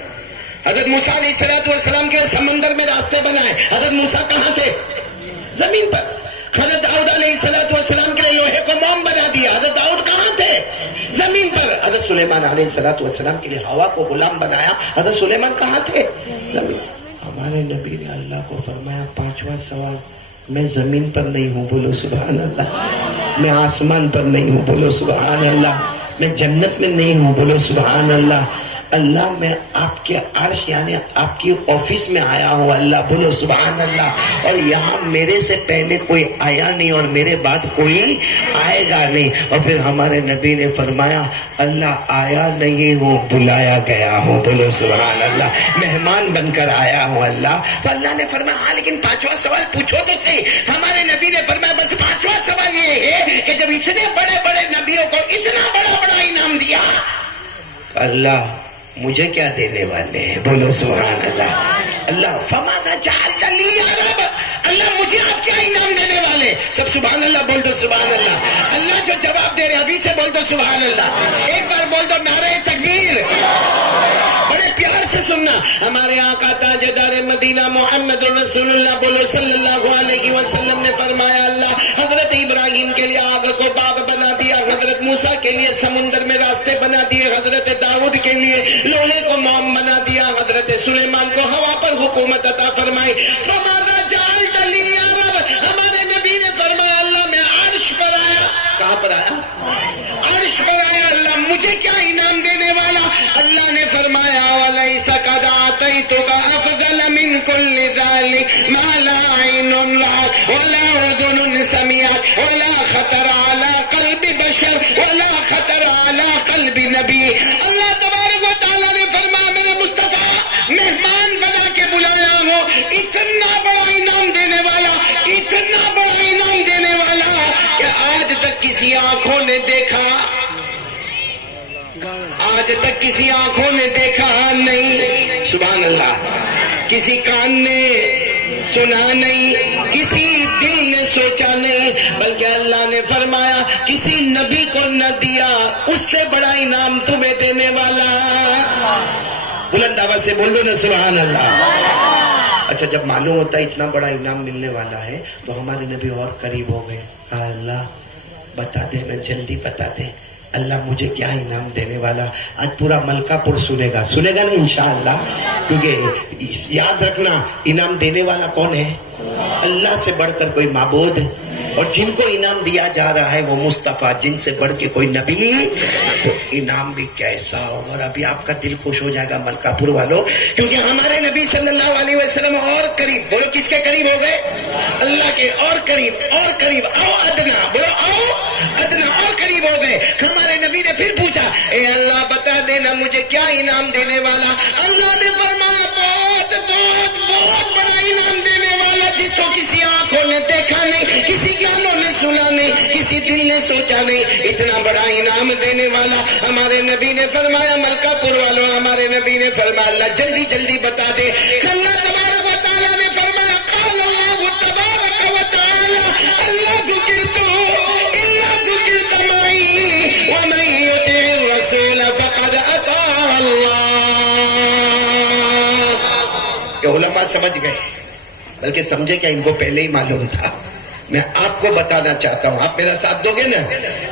حضرت موسیٰ علیہ السلام کے سمندر میں راستے بنائے, حضرت موسیٰ کہاں تھے؟ زمین پر. حضرت داؤد علیہ السلام کے لیے لوہے کو موم بنا دیا, حضرت داؤد کہاں تھے؟ زمین پر. حضرت سلیمان علیہ السلام کے لیے ہوا کو غلام بنایا, حضرت سلیمان کہاں تھے؟ زمین. ہمارے نبی نے اللہ کو فرمایا 5واں سوال, میں زمین پر نہیں ہوں, بولو سبحان اللہ. میں آسمان پر نہیں ہوں, بولو سبحان اللہ. میں جنت میں نہیں ہوں, بولو سبحان اللہ. اللہ میں آپ کے عرش یعنی آپ کی آفس میں آیا ہوں اللہ، بولو سبحان اللہ. اور یہاں میرے سے پہلے کوئی آیا نہیں اور میرے بعد کوئی آئے گا نہیں. اور پھر ہمارے نبی نے فرمایا اللہ آیا نہیں ہوں بلایا گیا ہوں، بولو سبحان اللہ. مہمان بن کر آیا ہوں اللہ. تو اللہ نے فرمایا ہاں لیکن پانچواں سوال پوچھو تو صحیح. ہمارے نبی نے فرمایا بس نبیوں کو اتنا بڑا بڑا انعام دیا، اللہ مجھے کیا دینے والے ہیں؟ بولو سبحان اللہ۔ اللہ فماذا جعلت لی یا رب، اللہ مجھے آپ کیا انعام دینے والے؟ سب سبحان اللہ بول دو، سبحان اللہ۔ اللہ جو جواب دے رہے ابھی سے بول دو سبحان اللہ، ایک بار بول دو نعرہ تکبیر، بڑے پیار سے سننا۔ ہمارے آقا تاجدار مدینہ محمد رسول اللہ بولو صلی اللہ علیہ وسلم نے فرمایا، اللہ حضرت ابراہیم کے لیے آگ کو باغ بنا دیا، حضرت موسیٰ کے لیے سمندر میں راستے بنا دیے، حضرت داؤد کے لیے لوہے کو موم بنا دیا، حضرت سلیمان کو ہوا پر حکومت عطا فرمائی۔ فماذا جعلت لی یا رب، ہمارے نبی نے فرمایا اللہ میں عرش پر آیا۔ کہاں پر آیا؟ عرش پر آیا، اللہ مجھے کیا انعام دینے والا؟ اللہ نے فرمایا وَلَيْسَ قَدْ أَعْطَيْتُكَ أَفْضَلَ مِنْ كُلِّ ذَلِكَ مَا لَا عَيْنٌ رَأَتْ وَلَا أُذُنٌ سَمِعَتْ وَلَا خَطَرَ عَلَى قَلْبِ بَشَرٍ وَلَا خَطَرَ عَلَى قَلْبِ نَبِيٍّ۔ اللہ تبارک و تعالیٰ نے فرمایا میرے مصطفیٰ مہمان بنا کے بلایا ہوں، اتنا بڑا انعام دینے والا، اتنا بڑا انعام دینے والا کہ آج تک کسی آنکھوں نے دیکھا، آج تک کسی آنکھوں نے دیکھا نہیں، سبحان اللہ، کسی کان نے سنا نہیں، کسی دل نے سوچا نہیں، بلکہ اللہ نے فرمایا کسی نبی کو نہ دیا، اس سے بڑا انعام تمہیں دینے والا۔ بلند آواز سے بول دو نا سبحان اللہ۔ اچھا جب معلوم ہوتا ہے اتنا بڑا انعام ملنے والا ہے تو ہمارے نبی اور قریب ہو گئے، کہا اللہ بتا دے، میں جلدی بتا دے، اللہ مجھے کیا انعام دینے والا؟ آج پورا ملکہ پور سنے گا نا انشاءاللہ، کیونکہ یاد رکھنا انعام دینے والا کون ہے؟ اللہ سے بڑھ کر کوئی معبود، اور جن کو انعام دیا جا رہا ہے وہ مصطفیٰ، جن سے بڑھ کے کوئی نبی، تو انعام بھی کیسا ہوگا۔ اور ابھی آپ کا دل خوش ہو جائے گا ملکہ پور والوں، کیونکہ ہمارے نبی صلی اللہ علیہ وسلم اور قریب، بولو کس کے قریب ہو گئے؟ اللہ کے اور قریب، اور قریب، او ادنا، بولو او ادنا، اور قریب ہو گئے۔ ہمارے نبی نے پھر پوچھا اے اللہ بتا دینا مجھے کیا انعام دینے والا؟ اللہ نے فرمایا بہت بہت بہت بڑا انعام دینے والا، جس کو کسی آنکھوں نے دیکھا نہیں، کسی کانوں نے سنا نہیں، کسی دل نے سوچا نہیں، اتنا بڑا انعام دینے والا۔ ہمارے نبی نے فرمایا ملکہ پور والوں، ہمارے نبی نے فرمایا اللہ جلدی جلدی بتا دے۔ اللہ تبارک و تعالیٰ نے فرمایا قال اللہ تبارک و تعالی اللہ ذکرت الا ذکرت معی ومن یطع الرسول فقد اطاع اللہ۔ کہ علماء سمجھ گئے، بلکہ سمجھے کیا ان کو پہلے ہی معلوم تھا؟ میں آپ کو بتانا چاہتا ہوں، آپ میرا ساتھ دو گے نا؟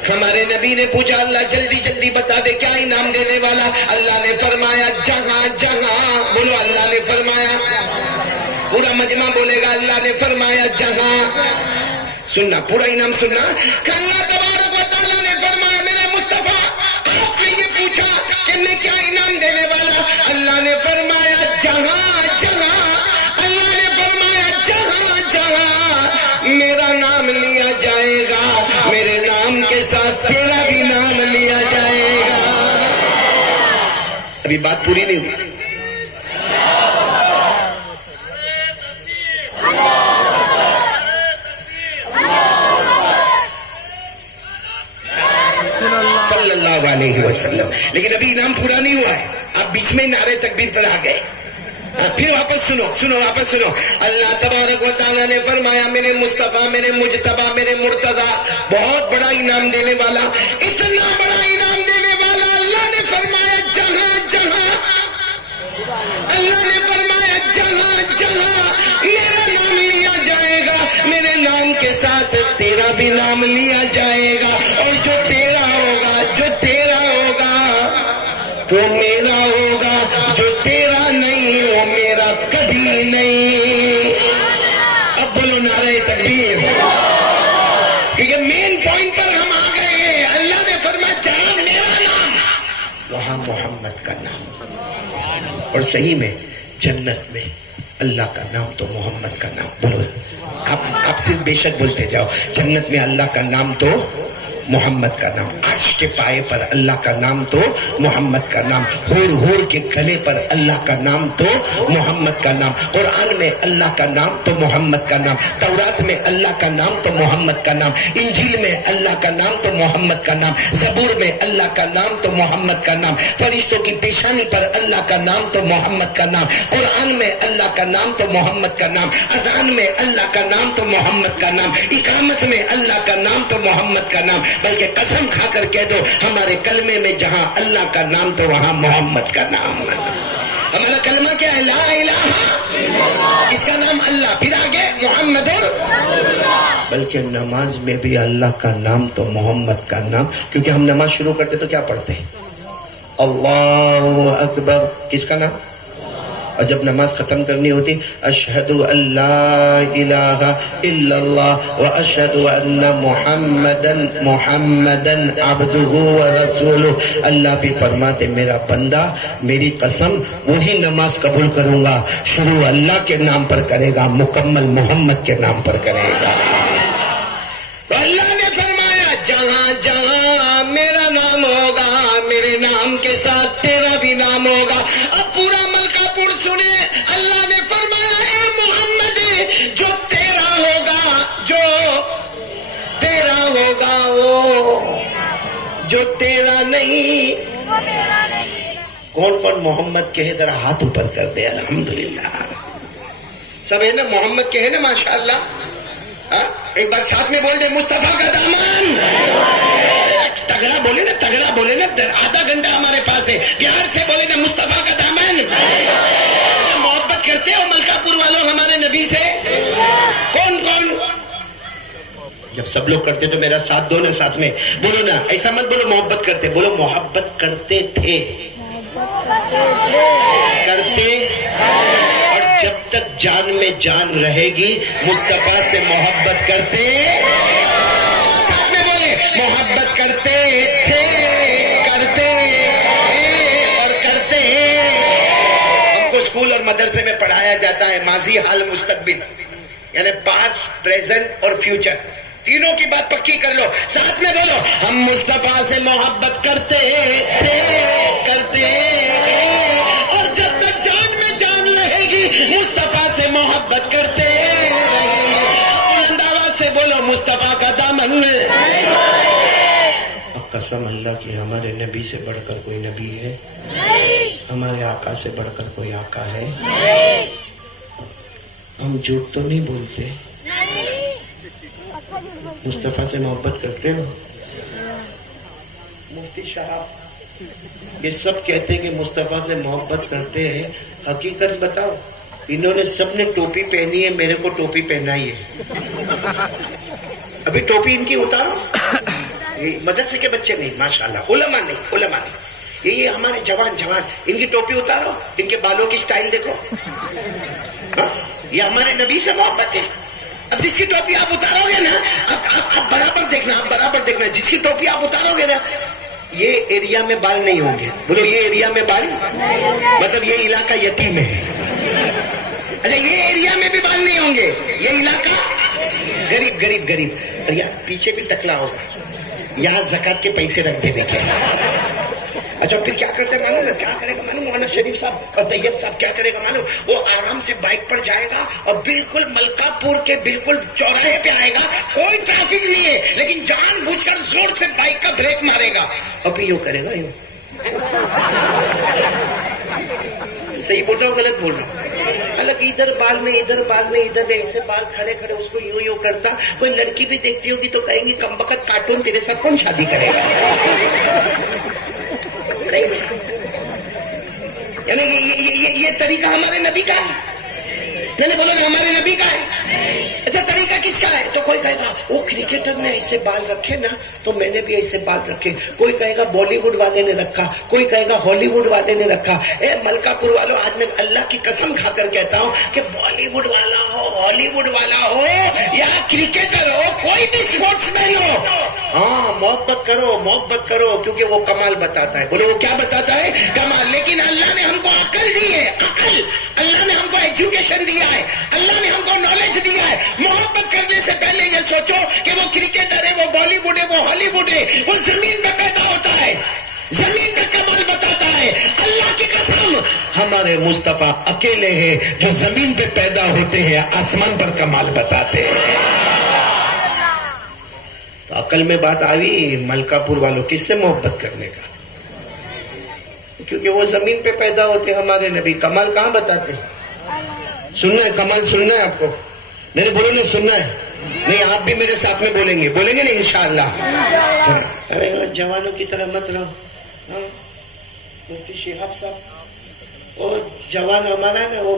ہمارے نبی نے پوچھا اللہ جلدی جلدی بتا دے کیا انعام دینے والا؟ اللہ نے فرمایا جہاں جہاں، بولو اللہ نے فرمایا، پورا مجمع بولے گا اللہ نے فرمایا جہاں، سننا پورا انعام سننا۔ اللہ تبارک و تعالیٰ نے فرمایا میرے مصطفیٰ آپ نے یہ پوچھا کہ میں کیا انعام دینے والا؟ اللہ نے فرمایا جہاں جہاں، اللہ نے فرمایا جہاں جہاں میرا نام لیا جائے گا، میرے نام کے ساتھ تیرا بھی نام لیا جائے گا۔ ابھی بات پوری نہیں ہوئی۔ صلی اللہ علیہ وسلم، لیکن ابھی انعام پورا نہیں ہوا ہے، آپ بیچ میں نعرے تکبیر پر آ گئے۔ پھر واپس سنو واپس سنو۔ اللہ تبارک و تعالیٰ نے فرمایا میرے مصطفیٰ، میرے مجتبیٰ، میرے مرتضیٰ بہت بڑا انعام دینے والا، اتنا بڑا انعام دینے والا۔ اللہ نے فرمایا جہاں جہاں، اللہ نے فرمایا جہاں جہاں میرا نام لیا جائے گا، میرے نام کے ساتھ تیرا بھی نام لیا جائے گا، اور جو تیرا ہوگا، جو تیرا ہوگا وہ میرا ہوگا، جو تیرا نہیں وہ میرا کبھی نہیں۔ اب بولو نعرہ تکبیر، کیونکہ مین پوائنٹ پر ہم آ گئے ہیں۔ اللہ نے فرمایا جہاں میرا نام وہاں محمد کا نام، اور صحیح میں جنت میں اللہ کا نام تو محمد کا نام۔ بولو آپ صرف بے شک بولتے جاؤ، جنت میں اللہ کا نام تو محمد کا نام، عرش کے پائے پر اللہ کا نام تو محمد کا نام، حور حور کے گلے پر اللہ کا نام تو محمد کا نام، قرآن میں اللہ کا نام تو محمد کا نام، تورات میں اللہ کا نام تو محمد کا نام، انجیل میں اللہ کا نام تو محمد کا نام، زبور میں اللہ کا نام تو محمد کا نام، فرشتوں کی پیشانی پر اللہ کا نام تو محمد کا نام، قرآن میں اللہ کا نام تو محمد کا نام، اذان میں اللہ کا نام تو محمد کا نام، اقامت میں اللہ کا نام تو محمد کا نام، بلکہ قسم کھا کر کہہ دو ہمارے کلمے میں جہاں اللہ کا نام تو وہاں محمد کا نام۔ ہمارا کلمہ کیا ہے؟ لا الہ، اس کا نام اللہ، پھر آگے محمد، بلکہ نماز میں بھی اللہ کا نام تو محمد کا نام، کیونکہ ہم نماز شروع کرتے تو کیا پڑھتے ہیں؟ اللہ اکبر، کس کا نام؟ اور جب نماز ختم کرنی ہوتی اشہد ان لا الہ الا اللہ واشہد ان محمدً عبدہ ورسولہ۔ اللہ بھی فرماتے میرا بندہ میری قسم وہی نماز قبول کروں گا شروع اللہ کے نام پر کرے گا، مکمل محمد کے نام پر کرے گا۔ تو اللہ نے فرمایا جہاں جہاں میرا نام ہوگا میرے نام کے ساتھ تیرا بھی نام ہوگا۔ اب پورا ملکہ پور سنے، اللہ نے فرمایا اے محمد جو تیرا ہوگا، جو تیرا ہوگا وہ جو تیرا نہیں۔ کون کون محمد کہے ذرا ہاتھ اوپر کر دے، الحمدللہ سب ہے نا محمد کہے نا ماشاءاللہ۔ ایک بار ساتھ میں بول دے مصطفیٰ کا دامن، تگڑا بولے نا، تگڑا بولے نا، آدھا گھنٹہ ہمارے پاس ہے، پیار سے بولے نا مصطفیٰ کا دامن۔ محبت کرتے ہو ملکہ پور والوں ہمارے نبی سے؟ کون کون؟ جب سب لوگ کرتے تو میرا ساتھ دو نا، ساتھ میں بولو نا، ایسا مت بولو محبت کرتے، بولو محبت کرتے تھے، کرتے، اور جب تک جان میں جان رہے گی مصطفیٰ سے محبت کرتے، ساتھ میں بولے محبت کرتے تھے، کرتے اور کرتے ہیں۔ ہم کو اسکول اور مدرسے میں پڑھایا جاتا ہے ماضی، حال، مستقبل، یعنی پاسٹ، پریزنٹ اور فیوچر، تینوں کی بات پکی کر لو، ساتھ میں بولو ہم مصطفیٰ سے محبت کرتے تھے، کرتے اور جب تک جان میں جان رہے گی مصطفیٰ سے محبت کرتے رہیں گے۔ بلند آواز سے بولو مصطفیٰ کا دامن۔ قسم اللہ کی ہمارے نبی سے بڑھ کر کوئی نبی ہے؟ ہمارے آقا سے بڑھ کر کوئی آقا ہے؟ ہم جھوٹ تو نہیں بولتے؟ مصطفیٰ سے محبت کرتے ہو؟ مفتی صاحب یہ سب کہتے ہیں کہ مصطفیٰ سے محبت کرتے ہیں، حقیقت بتاؤ؟ انہوں نے سب نے ٹوپی پہنی ہے، میرے کو ٹوپی پہنائی ہے، ابھی ٹوپی ان کی اتارو۔ یہ مدرسے کے بچے نہیں، ماشاءاللہ، علماء نہیں، علماء نہیں، یہ ہمارے جوان جوان، ان کی ٹوپی اتارو، ان کے بالوں کی سٹائل دیکھو، یہ ہمارے نبی سے محبت ہے۔ اب جس کی ٹوپی آپ اتارو گے نا، اب برابر دیکھنا، آپ برابر دیکھنا، جس کی ٹوپی آپ اتارو گے نا، یہ ایریا میں بال نہیں ہوں گے، بولو یہ ایریا میں بال، مطلب یہ علاقہ یتیم ہے۔ اچھا یہ ایریا میں بھی بال نہیں ہوں گے، یہ علاقہ غریب غریب غریب، اور یہاں پیچھے بھی ٹکلا ہوگا، یہاں زکات کے پیسے رکھ دے بیٹھے۔ اچھا پھر کیا کرتے معلوم ہے؟ کیا کرے گا معلوم؟ مولانا شریف صاحب اور طیب صاحب کیا کرے گا معلوم؟ وہ آرام سے بائک پر جائے گا اور بالکل ملکہ پور کے بالکل چوراہے پہ آئے گا، کوئی ٹریفک نہیں ہے، لیکن جان بوجھ کر زور سے بائک کا بریک مارے گا اور پھر یوں کرے گا، یوں۔ صحیح بول رہا ہوں غلط بول رہا ہوں؟ حالانکہ ادھر بال میں ادھر بال میں ادھر ایسے بال کھڑے کھڑے اس کو یوں یوں کرتا، کوئی لڑکی بھی دیکھتی ہوگی تو کہیں گی کمبخت کارٹون تیرے ساتھ کون شادی کرے گا؟ یعنی یہ طریقہ ہمارے نبی کا ہے؟ نہیں بولو نا ہمارے نبی کا ہے۔ اچھا طریقہ کس کا ہے؟ تو کوئی کہے گا وہ کرکٹر نے ایسے بال رکھے نا تو میں نے بھی ایسے بال رکھے، کوئی کہے گا بالی ووڈ والے نے رکھا، کوئی کہے گا ہالی ووڈ والے نے رکھا۔ اے ملکہ پور والوں، آج میں اللہ کی قسم کھا کر کہتا ہوں کہ بالی ووڈ والا ہو، ہالی ووڈ والا ہو یا کرکٹر ہو، کوئی بھی اسپورٹس مین ہو، ہاں محبت کرو، محبت کرو، کیونکہ وہ کمال بتاتا ہے۔ بولو وہ کیا بتاتا ہے؟ کمال۔ لیکن اللہ نے ہم کو عقل دی ہے، عقل، اللہ نے ہم کو ایجوکیشن دیا ہے، اللہ نے ہم کو نالج دیا ہے۔ محبت کرنے سے پہلے یہ سوچو کہ وہ کرکٹر ہے، وہ بالی ووڈ ہے، وہ ہالی ووڈ ہے، ہے وہ زمین پہ پیدا ہوتا ہے، زمین پہ کمال بتاتا ہے. اللہ کی قسم ہمارے مصطفیٰ اکیلے ہیں جو زمین پہ پیدا ہوتے ہیں، آسمان پر کمال بتاتے ہیں. تو عقل میں بات آئی ملکہ پور والوں کس سے محبت کرنے کا؟ کیونکہ وہ زمین پہ پیدا ہوتے ہمارے نبی، کمال کہاں بتاتے ہیں؟ سننا ہے کمال، سننا ہے آپ کو؟ میرے بولو نہیں سننا ہے؟ نہیں آپ بھی میرے ساتھ میں بولیں گے نا انشاءاللہ. ارے جوانوں کی طرح مت رہو. مفتی شہاب صاحب وہ جوان ہمارا ہے نا، وہ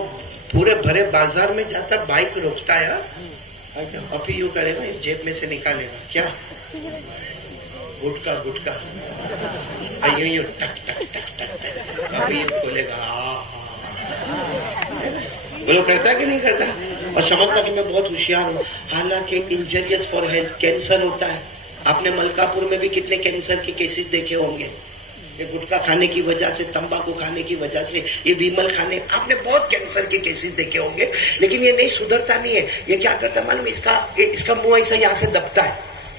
پورے بھرے بازار میں جاتا بائک روکتا ہے، ابھی یوں کرے گا جیب میں سے نکالے گا کیا گٹکا یوں ٹک ٹک ٹک ٹک ابھی کھولے گا. وہ لوگ کرتا کہ نہیں کرتا؟ اور سمجھتا کہ میں بہت ہوشیار ہوں، حالانکہ انجریس فار ہیلتھ کینسر ہوتا ہے. آپ نے ملکہ پور میں بھی کتنے کینسر کے کیسز دیکھے ہوں گے. یہ گٹکا کھانے کی وجہ سے، تمباکو کھانے کی وجہ سے، یہ ویمل کھانے، آپ نے بہت کینسر کے کیسز دیکھے ہوں گے. لیکن یہ نہیں سدھرتا نہیں ہے. یہ کیا کرتا ہے معلوم؟ اس کا منہ ایسا یہاں سے دبتا ہے.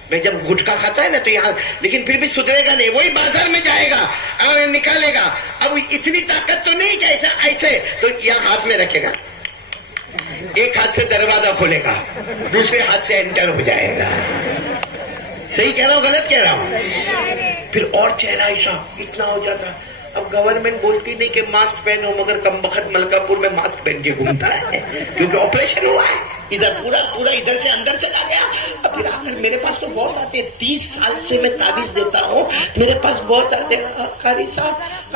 میں جب گٹکا کھاتا ہے نا تو یہاں، لیکن پھر بھی سدھرے گا نہیں، وہی بازار میں جائے گا اور نکالے گا. اب اتنی طاقت تو نہیں کہ ایسے تو یہاں ہاتھ میں رکھے گا، ایک ہاتھ سے دروازہ کھولے گا، دوسرے ہاتھ سے انٹر ہو جائے گا. صحیح کہہ رہا ہوں غلط کہہ رہا ہوں؟ پھر اور چہرہ ایسا اتنا ہو جاتا. اب گورنمنٹ بولتی نہیں کہ ماسک پہنو، مگر کم بخت ملکہ پور میں ماسک پہن کے گھومتا ہے کیونکہ آپریشن ہوا ہے. ادھر پورا ادھر سے اندر چلا گیا. اب پھر آ کر میرے پاس تو بہت آتے، 30 سال سے میں تعویذ دیتا ہوں، میرے پاس بہت آتے. قاری صاحب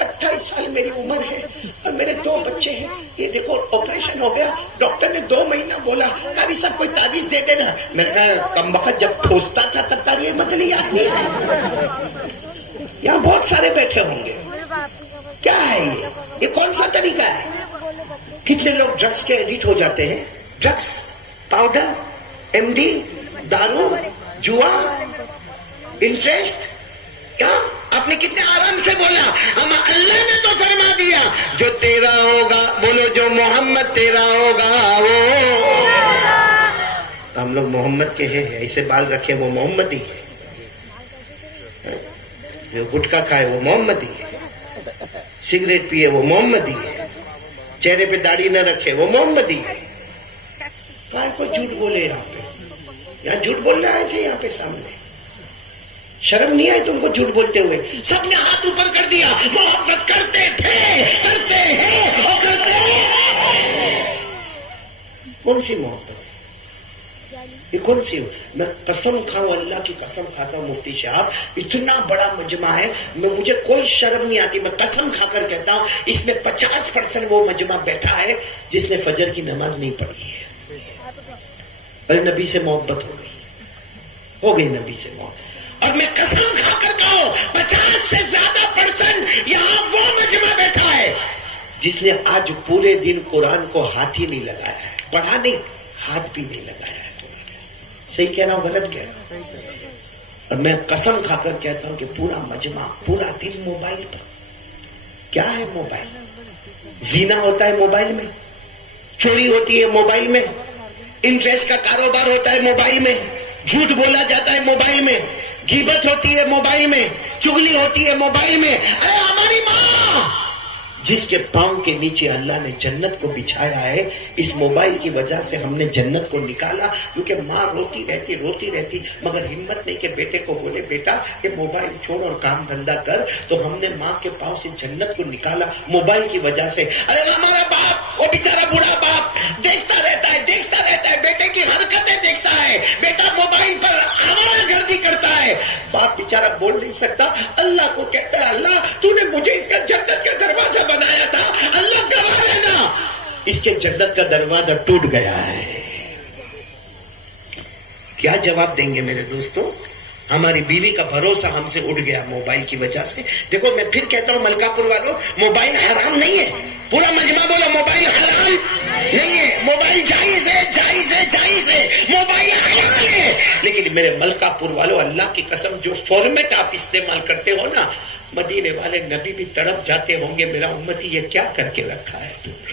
28 سال میری عمر ہے اور میرے 2 بچے ہیں، یہ دیکھو آپریشن ہو گیا، ڈاکٹر نے 2 مہینہ بولا قاری صاحب کوئی تعویذ دے دینا. میں نے کہا کم بخت جب ٹھوستا تھا تب تک یہ مطلب یاد نہیں ہے. یہاں بہت سارے بیٹھے ہوں گے. کیا ہے یہ کون سا طریقہ ہے؟ کتنے لوگ ڈرگس کے ایڈکٹ ہو جاتے ہیں. ڈرگس، پاؤڈر، MD، دارو، جوا، انٹرسٹ. کیا آپ نے کتنے آرام سے بولا؟ ہم اللہ نے تو فرما دیا جو تیرا ہوگا، بولو جو محمد تیرا ہوگا وہ. ہم لوگ محمد کے ہیں، ایسے بال رکھے وہ محمد ہی ہے، جو گٹکا کھائے وہ محمد ہی ہے، سگریٹ پیے وہ محمد ہی ہے، چہرے پہ داڑھی نہ رکھے وہ محمد ہی ہے. کائے کو جھوٹ بولے؟ یہاں جھوٹ بولنا آئے تھے یہاں پہ سامنے. شرم نہیں آئی تم کو جھوٹ بولتے ہوئے؟ سب نے ہاتھ اوپر کر دیا. محبت کرتے تھے، کرتے ہیں اور کرتے ہیں. کون سی محبت ہے یہ؟ کون سی؟ میں قسم کھاؤں، اللہ کی قسم کھاتا ہوں مفتی صاحب، اتنا بڑا مجمع ہے، مجھے کوئی شرم نہیں آتی، میں قسم کھا کر کہتا ہوں اس میں 50% وہ مجمع بیٹھا ہے جس نے فجر کی نماز نہیں پڑھی ہے اور نبی سے محبت ہو گئی نبی سے محبت. اور میں قسم کھا کر کہوں 50 سے زیادہ % یہاں وہ مجمع بیٹھا ہے جس نے آج پورے دن قرآن کو ہاتھ ہی نہیں لگایا ہے، پڑھا نہیں، ہاتھ بھی نہیں لگایا ہے. صحیح کہہ رہا ہوں غلط کہہ رہا ہوں؟ اور میں قسم کھا کر کہتا ہوں کہ پورا مجمع پورا دن موبائل پر. کیا ہے موبائل؟ زنا ہوتا ہے موبائل میں، چوری ہوتی ہے موبائل میں، انٹرسٹ کا کاروبار ہوتا ہے موبائل میں، جھوٹ بولا جاتا ہے موبائل میں، غیبت ہوتی ہے موبائل میں، چغلی ہوتی ہے موبائل میں. ارے ہماری ماں جس کے پاؤں کے نیچے اللہ نے جنت کو بچھایا ہے، اس موبائل کی وجہ سے ہم نے جنت کو نکالا. کیونکہ ماں روتی رہتی مگر ہمت نہیں کہ بیٹے کو بولے بیٹا یہ موبائل چھوڑ اور کام دھندا کر. تو ہم نے ماں کے پاؤں سے جنت کو نکالا موبائل کی وجہ سے. ارے ہمارا باپ، وہ بیچارہ بوڑھا باپ دیکھتا رہتا ہے بیٹے کی حرکتیں دیکھتا ہے، بیٹا موبائل پر آوارہ گردی کرتا ہے. باپ بیچارہ بول نہیں سکتا، اللہ کو کہتا ہے اللہ تو نے مجھے اس کا جنت کا دروازہ بنایا تھا، اللہ گواہ لینا اس کے جنت کا دروازہ ٹوٹ گیا ہے. کیا جواب دیں گے میرے دوستوں؟ ہماری بیوی کا بھروسہ ہم سے اٹھ گیا موبائل کی وجہ سے. دیکھو میں پھر کہتا ہوں ملکہ پور والوں، موبائل حرام نہیں ہے. پورا مجمع بولو موبائل حرام نہیں ہے، موبائل جائز ہے، موبائل حلال ہے. لیکن میرے ملکہ پور والوں اللہ کی قسم جو فارمیٹ آپ استعمال کرتے ہو نا، مدینے والے نبی بھی تڑپ جاتے ہوں گے میرا امتی یہ کیا کر کے رکھا ہے تم نے.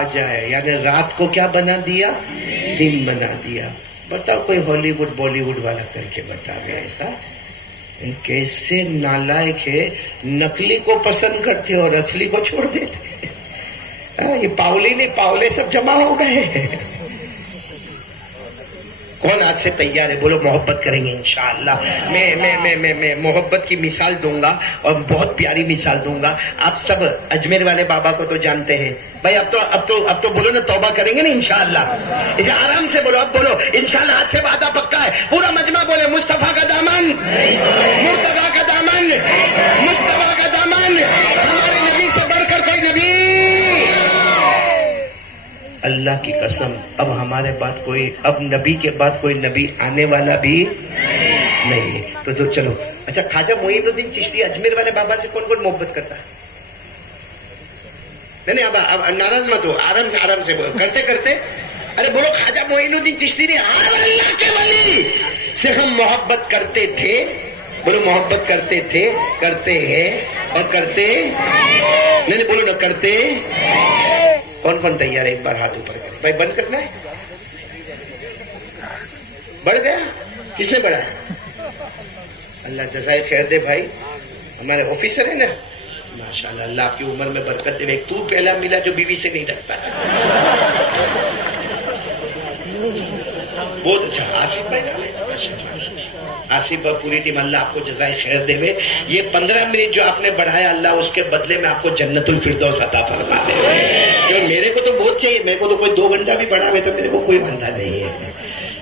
آ جائے، یعنی رات کو کیا بنا دیا؟ دن بنا دیا. بتاؤ کوئی ہالی ووڈ بالی ووڈ والا کر کے بتا گیا ایسا؟ کیسے نالائق ہے، نقلی کو پسند کرتے اور اصلی کو چھوڑ دیتے. یہ پاؤلی نہیں پاؤلے سب جمع ہو گئے. کون آج سے تیار ہے؟ بولو محبت کریں گے انشاءاللہ. میں محبت کی مثال دوں گا اور بہت پیاری مثال دوں گا. آپ سب اجمیر والے بابا کو تو جانتے ہیں بھائی. اب تو بولو نا توبہ کریں گے نا انشاءاللہ. آرام سے بولو، اب بولو انشاءاللہ. ہاتھ سے وعدہ پکا ہے. پورا مجمع بولے مصطفیٰ کا دامن، مرتضیٰ کا دامن، مجتبیٰ کا دامن، ہمارے نبی سے بڑھ کر کوئی نبی. اللہ کی قسم اب ہمارے بعد کوئی، اب نبی کے بعد کوئی نبی آنے والا بھی نہیں ہے. تو چلو اچھا، خواجہ معین الدین چشتی اجمیر والے بابا سے کون کون محبت کرتا ہے؟ نہیں اب ناراض مت ہو، آرام سے کرتے ارے بولو خواجہ معین الدین چشتی نے ہر اللہ کے ولی سے ہم محبت کرتے تھے. بولو محبت کرتے تھے، کرتے ہیں اور کرتے نہیں بولو نا کرتے. کون تیار ہے؟ ایک بار ہاتھ اوپر کرے. بھائی بند کرنا ہے. بڑھ گیا؟ کس نے بڑھا ہے؟ اللہ جزائے خیر دے. بھائی ہمارے آفیسر ہیں نا، ماشاءاللہ اللہ آپ کی عمر میں برکت دے. ایک تو پہلا ملا جو بیوی سے نہیں رکھتا. بہت اچھا. آصف بھائی آصف بھائی پوری ٹیم اللہ آپ کو جزائے خیر دے. یہ 15 منٹ جو آپ نے بڑھایا اللہ اس کے بدلے میں آپ کو جنت الفردوس عطا فرما دے. میرے کو تو بہت چاہیے، میرے کو تو کوئی 2 گھنٹہ بھی بڑھا ہوئے تو میرے کو کوئی بندہ نہیں ہے.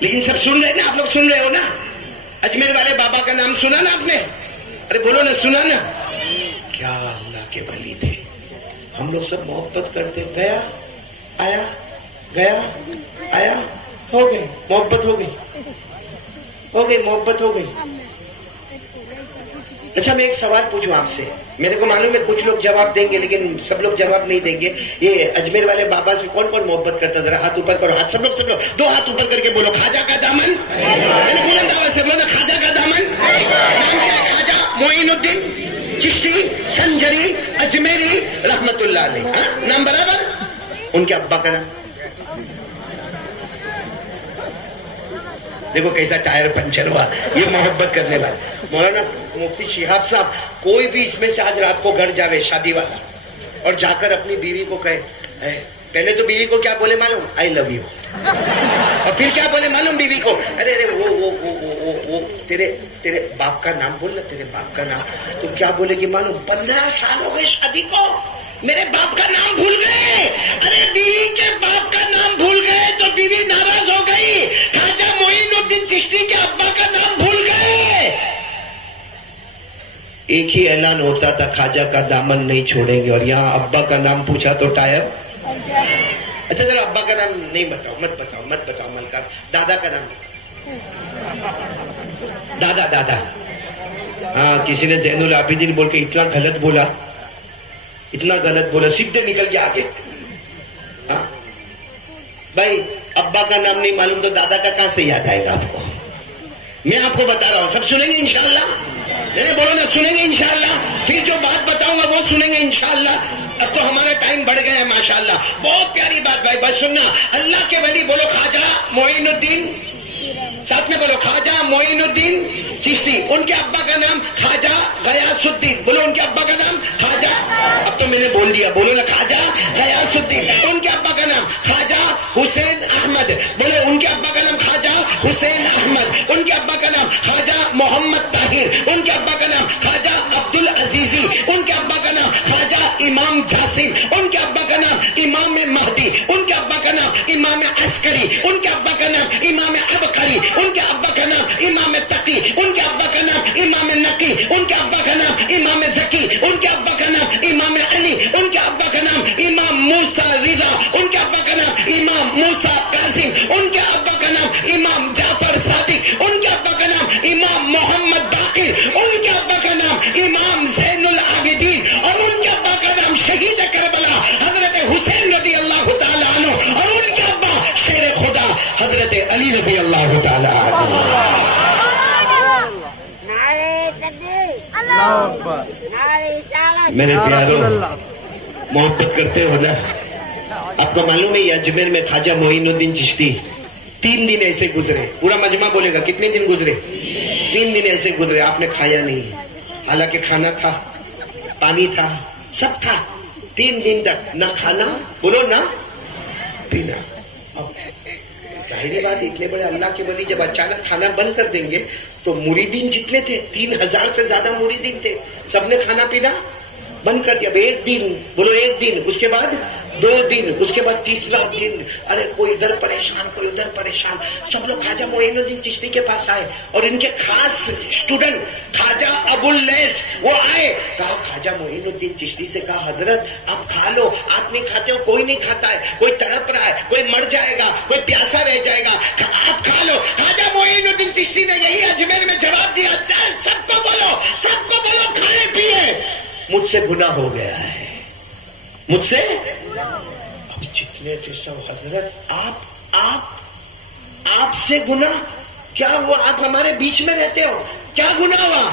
لیکن سب سن رہے نا، آپ لوگ سن رہے ہو نا؟ اجمیر والے بابا کا نام سنا نا آپ نے؟ ارے بولو نا، سنا نا؟ کیا اللہ کے ولی تھے. ہم لوگ سب محبت کرتے. گیا آیا، گیا آیا، ہو گئی محبت، ہو گئی محبت ہو گئی. اچھا میں ایک سوال پوچھوں آپ سے. میرے کو معلوم ہے کچھ لوگ جواب دیں گے لیکن سب لوگ جواب نہیں دیں گے. یہ اجمیر والے بابا سے کون کون محبت کرتا؟ ذرا ہاتھ اوپر کرو. ہاتھ سب لوگ 2 ہاتھ اوپر کر کے بولو خواجہ کا دامن. بلند آواز سے بولو نا خواجہ کا دامن. نام کیا ہے؟ خواجہ معین الدین چشتی سنجری اجمیری رحمت اللہ علیہ. نام برابر. ان کے ابا کا نام دیکھو کیسا ٹائر پنچر ہوا. یہ محبت کرنے والا مولانا مفتی شہاب صاحب. کوئی بھی اس میں سے آج رات کو گھر جاوے شادی والا اور جا کر اپنی بیوی کو کہے، پہلے تو بیوی کو کیا بولے معلوم؟ آئی لو یو. اور پھر کیا بولے معلوم بیوی کو؟ ارے وہ تیرے باپ کا نام بول نا، تیرے باپ کا نام. تو کیا بولے گی معلوم؟ 15 سال ہو گئے شادی کو، میرے باپ کا نام بھول گئے. ارے بیوی کے باپ کا نام بھول گئے تو بیوی ناراض ہو گئی. خواجہ معین الدین چشتی کے ابا کا نام بھول گئے. ایک ہی اعلان ہوتا تھا خواجہ کا دامن نہیں چھوڑیں گے، اور یہاں ابا کا نام پوچھا تو ٹائر. اچھا ذرا ابا کا نام نہیں بتاؤ، مت بتاؤ ملکہ. دادا کا نام دادا. ہاں کسی نے زین العابدین بول کے اتنا غلط بولا سیدھے نکل گیا آگے. ہاں بھائی ابا کا نام نہیں معلوم تو دادا کا کہاں سے یاد آئے گا آپ کو؟ میں آپ کو بتا رہا ہوں. سب سنیں گے انشاءاللہ؟ بولو نا سنیں گے انشاءاللہ. پھر جو بات بتاؤں گا وہ سنیں گے انشاءاللہ. اب تو ہمارا ٹائم بڑھ گیا ہے ماشاءاللہ. بہت پیاری بات بھائی، بس سننا. اللہ کے ولی بولو خواجہ معین الدین، ساتھ میں بولو خواجہ معین الدین چشتی. ان کے ابا کا نام خواجہ غیاث الدین. بولو ان کے ابا کا نام خواجہ. اب تو میں نے بول دیا، بولو نا خواجہ غیاث الدین. ان کے ابا کا نام خواجہ حسین احمد. بولو ان کے ابا کا نام خواجہ حسین احمد. ان کے ابا کا نام خواجہ محمد طاہر. ان کے ابا کا نام خواجہ عبد العزیزی. ان کے ابا کا نام خواجہ امام جاسم. ان کے ابا کا نام امام مہدی. ان کے ابا کا نام امام عسکری. ان کے ابا کا نام امام عبقری. ان کے ابا کا نام امام تقی. ان کے ابا کا نام امام نقی. ان کے ابا کا نام امام ذکی. ان کے ابا کا نام امام علی. ان کے ابا کا نام امام موسیٰ رضا. ان کے ابا کا نام امام موسیٰ قاسم. ان کے ابا کا نام امام جعفر صادق. ان کے ابا کا نام امام محمد باقر. ان کے ابا کا نام امام زین العابدین. اور ان کے ابا کا نام شہید کربلا حضرت حسین رضی اللہ تعالیٰ عنہ. اور ان کے ابا شیر خدا حضرت علی رضی اللہ تعالیٰ عنہ. میرے پیارو محبت کرتے ہو نا؟ آپ کو معلوم ہے یہ اجمیر میں خواجہ معین الدین چشتی 3 دن ایسے گزرے, پورا مجمع بولے گا کتنے دن گزرے, 3 دن ایسے گزرے, آپ نے کھایا نہیں, حالانکہ کھانا تھا, پانی تھا, سب تھا, 3 دن تک نہ کھانا بولو نہ پینا. اب ظاہری بات اتنے بڑے اللہ کے ولی جب اچانک کھانا بند کر دیں گے تو مریدین جتنے تھے 3000 سے زیادہ مریدین تھے, سب نے کھانا پینا بند کر دیا. اب 1 دن بولو, 1 دن, اس کے بعد 2 دن, اس کے بعد تیسرا دن, ارے کوئی ادھر پریشان کوئی ادھر پریشان, سب لوگ خواجہ معین الدین چشتی کے پاس آئے اور ان کے خاص اسٹوڈنٹ خواجہ ابو اللیث وہ آئے, کہا خواجہ معین الدین چشتی سے, کہا حضرت آپ کھا لو, آپ نہیں کھاتے ہو, کوئی نہیں کھاتا ہے, کوئی تڑپ رہا ہے, کوئی مر جائے گا, کوئی پیاسا رہ جائے گا, آپ کھا لو. خواجہ معین الدین چشتی نے یہی اجمیر میں جواب دیا, چل سب کو بولو کھائے پیے, مجھ سے گناہ ہو گیا ہے, مجھ سے. اب جتنے تھے سب, حضرت آپ سے گناہ کیا ہوا, آپ ہمارے بیچ میں رہتے ہو, کیا گناہ ہوا.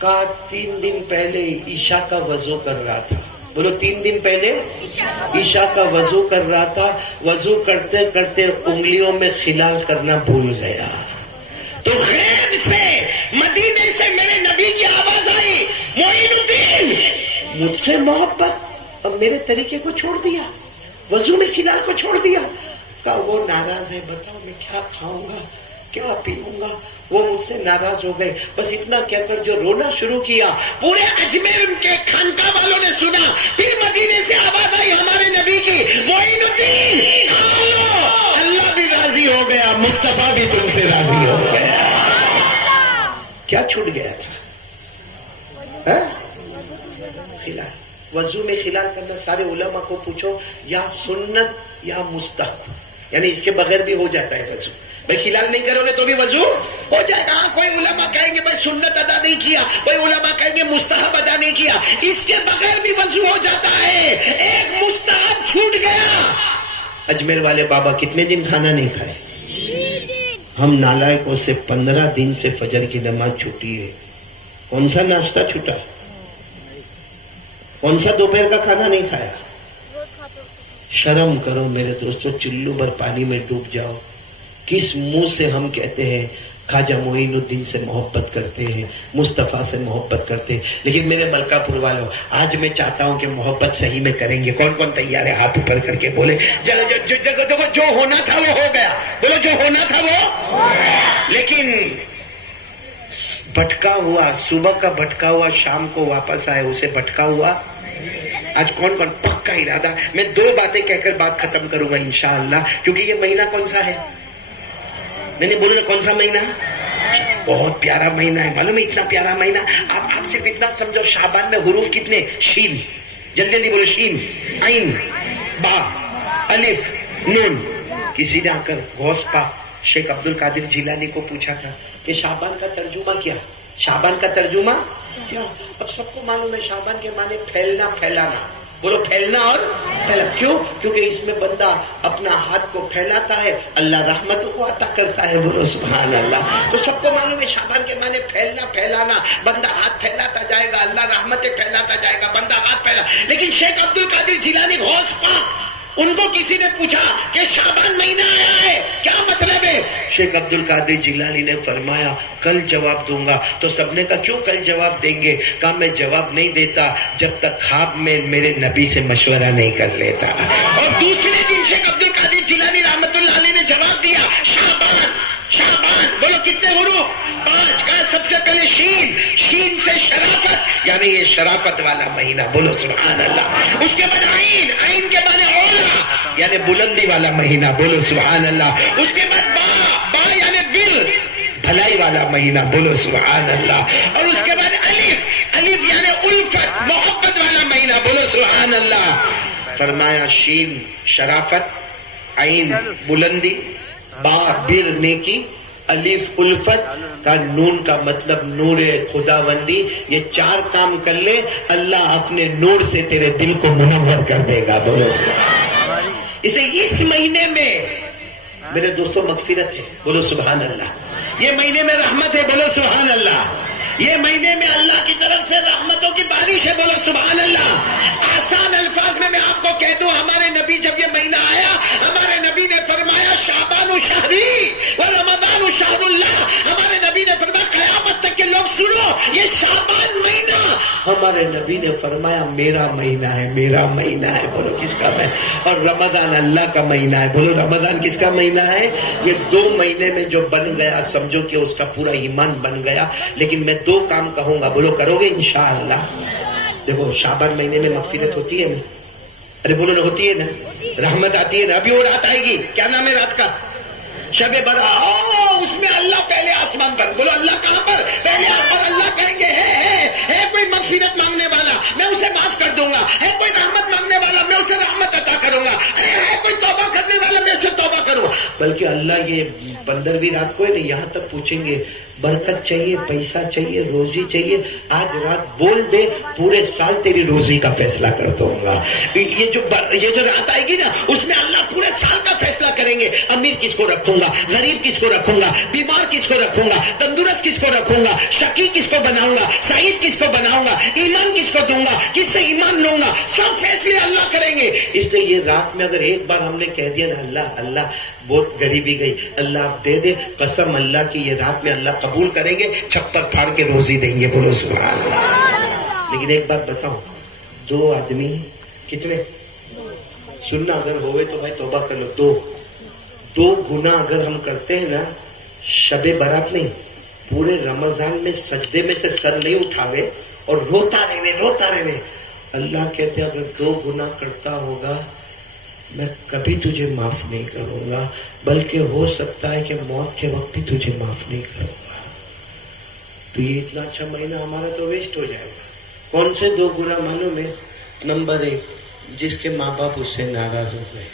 کہا 3 دن پہلے عشاء کا وضو کر رہا تھا, بولو 3 دن پہلے عشاء کا وضو کر رہا تھا, وضو کرتے کرتے انگلیوں میں خلال کرنا بھول گیا, تو غیب سے مدینے سے میرے نبی کی آواز آئی, معین الدین مجھ سے محبت, اب میرے طریقے کو چھوڑ دیا, وضو میں خلال کو چھوڑ دیا. کہا وہ ناراض ہے, بتاؤ میں کیا کھاؤں گا کیا پیوں گا, وہ مجھ سے ناراض ہو گئے. بس اتنا کہہ کر جو رونا شروع کیا, پورے اجمیر ان کے خانقاہ والوں نے سنا, پھر مدینے سے آواز آئی ہمارے نبی کی, معین الدین کھا لو, اللہ بھی راضی ہو گیا, مصطفیٰ بھی تم سے راضی ہو گیا. کیا چھوٹ گیا تھا, خلال, وضو میں خلال کرنا. سارے علماء کو پوچھو یا سنت یا مستحب, یعنی اس کے بغیر بھی ہو جاتا ہے وضو, بھائی خلال نہیں کرو گے تو بھی وضو ہو جائے گا. کوئی علماء کہیں گے بھائی سنت ادا نہیں کیا, کوئی علماء کہیں گے مستحب ادا نہیں کیا, اس کے بغیر بھی وضو ہو جاتا ہے. ایک مستحب چھوٹ گیا. اجمیر والے بابا کتنے دن کھانا نہیں کھائے, ہم نالائقوں سے 15 دن سے فجر کی نماز چھوٹی ہے. کون سا ناشتہ چھوٹا, کون سا دوپہر کا کھانا نہیں کھایا. شرم کرو میرے دوستو, چلو بھر پانی میں ڈوب جاؤ. کس منہ سے ہم کہتے ہیں خواجہ معین الدین سے محبت کرتے ہیں, مصطفیٰ سے محبت کرتے ہیں, لیکن میرے ملکہ پور والوں آج میں چاہتا ہوں کہ محبت صحیح میں کریں گے. کون کون تیار ہے, ہاتھ اوپر کر کے بولے, دیکھو جو ہونا تھا وہ ہو گیا, بولو جو ہونا تھا وہ, لیکن بھٹکا ہوا, صبح کا بھٹکا ہوا شام کو واپس آئے, اسے بھٹکا ہوا. آج کون کون پکا ارادہ, میں 2 باتیں کہہ کر بات ختم کروں گا انشاءاللہ, کیونکہ یہ مہینہ کون سا ہے, نہیں بولو نا کون سا مہینہ, بہت پیارا مہینہ ہے. معلوم ہے اتنا پیارا مہینہ, آپ صرف اتنا سمجھو, شعبان میں حروف کتنے, شین, جلدی جلدی بولو, شین, عین, با, الف, نون. کسی نے آ کر غوث پاک شیخ عبد القادر جیلانی کو پوچھا تھا کہ شعبان کا ترجمہ کیا, شعبان کا ترجمہ کیا. اب سب کو معلوم ہے شعبان کے معنی پھیلنا, پھیلانا, بولو پھیلنا اور پھیلا. کیوں, کیونکہ اس میں بندہ اپنا ہاتھ کو پھیلاتا ہے, اللہ رحمتوں کو عطا کرتا ہے, بولو سبحان اللہ. تو سب کو معلوم ہے شعبان کے معنی پھیلنا, پھیلانا, بندہ ہاتھ پھیلاتا جائے گا, اللہ رحمتیں پھیلاتا جائے گا, بندہ ہاتھ پھیلا. لیکن شیخ عبد القادر جیلانی غوث پاک, ان کو کسی نے پوچھا کہ شعبان مہینہ آیا ہے, کیا مطلب ہے. شیخ عبد القادر جیلانی نے فرمایا کل جواب دوں گا. تو سب نے کہا کیوں کل جواب دیں گے, کہا میں جواب نہیں دیتا جب تک خواب میں میرے نبی سے مشورہ نہیں کر لیتا. اور دوسرے دن شیخ عبد القادر جیلانی رحمت اللہ علیہ نے جواب دیا شعبان, شعبان بولو کتنے حروف, 5. کہا سب سے پہلے شین, شین سے شرافت, یعنی یہ شرافت والا مہینہ, بولو سبحان اللہ. اس کے بعد عین, عین کے بعد اولا, یعنی بلندی والا مہینہ, بولو سبحان اللہ. اس کے بعد با, با یعنی دل, بھلائی والا مہینہ, بولو سبحان اللہ. اور اس کے بعد الف, الف یعنی الفت, محبت والا مہینہ, بولو سبحان اللہ. فرمایا شین شرافت, عین بلندی, با بر نیکی, الف الفت, کا نون کا مطلب نور خداوندی. یہ 4 کام کر لے, اللہ اپنے نور سے تیرے دل کو منور کر دے گا, بولو سبحان. اسے اس مہینے میں میرے دوستوں مغفرت ہے, بولو سبحان اللہ. یہ مہینے میں رحمت ہے, بولو سبحان اللہ. یہ مہینے میں اللہ کی طرف سے رحمتوں کی بارش ہے، بولو سبحان اللہ۔ آسان الفاظ میں آپ کو کہہ دوں، ہمارے نبی جب یہ مہینہ آیا، ہمارے نبی نے فرمایا شعبان شہری و رمضان شہر اللہ۔ ہمارے نبی نے فرمایا قیامت تک کے لوگ سنو، یہ شعبان مہینہ ہمارے نبی نے فرمایا میرا مہینہ ہے، میرا مہینہ ہے، بولو کس کا ہے؟ اور رمضان اللہ کا مہینہ ہے، بولو رمضان کس کا مہینہ ہے؟ یہ 2 مہینے میں جو بن گیا سمجھو کہ اس کا پورا ایمان بن گیا۔ لیکن میں 2 کام کہوں گا، بولو کرو گے انشاءاللہ؟ دیکھو شعبان مہینے میں مغفرت ہوتی ہے نا، ارے بولو نا، ہوتی ہے نا، رحمت آتی ہے نا۔ ابھی وہ رات آئے گی، کیا نام ہے رات کا؟ شب برات۔ اس میں اللہ پہلے آسمان پر، بولو اللہ کہاں پر؟ پہلے آپ پر اللہ کہیں گے ہے کوئی مغفرت مانگنے والا میں اسے معاف کر دوں گا، ہے کوئی رحمت مانگنے والا میں اسے رحمت عطا کروں گا، ہے کوئی توبہ کرنے والا میں اسے توبہ کروں گا۔ بلکہ اللہ یہ 15ویں رات کو ہے نا، یہاں تک پوچھیں گے برکت چاہیے، پیسہ چاہیے، روزی چاہیے، آج رات بول دے پورے سال تیری روزی کا فیصلہ کر دوں گا۔ یہ جو رات آئے گی نا، اس میں اللہ پورے سال کا فیصلہ کریں گے، امیر کس کو رکھوں گا، غریب کس کو رکھوں گا، بیمار کس کو رکھوں گا، تندرست کس کو رکھوں گا، شقی کس کو بناؤں گا، سعید کس کو بناؤں گا، ایمان کس کو دوں گا، کس سے ایمان لوں گا، سب فیصلے اللہ کریں گے۔ اس لیے یہ رات میں اگر ایک بار ہم نے کہہ دیا نا اللہ اللہ بہت غریبی گئی، اللہ آپ دے دے، قسم اللہ کی یہ رات میں اللہ قبول کریں گے، چھپر پھاڑ کے روزی دیں گے، بولو سبحان اللہ۔ لیکن ایک بات بتاؤں، 2 آدمی کتنے سننا اگر ہوئے تو بھائی توبہ کر لو، 2 گناہ اگر ہم کرتے ہیں نا، شب برات نہیں، پورے رمضان میں سجدے میں سے سر نہیں اٹھاوے اور روتا رہے، اللہ کہتے اگر 2 گناہ کرتا ہوگا میں کبھی تجھے معاف نہیں کروں گا، بلکہ ہو سکتا ہے کہ موت کے وقت بھی تجھے معاف نہیں کروں گا۔ تو یہ اتنا اچھا مہینہ ہمارا تو ویسٹ ہو جائے گا۔ کون سے 2 گناہ معلوم ہے؟ نمبر 1، جس کے ماں باپ اس سے ناراض ہو گئے۔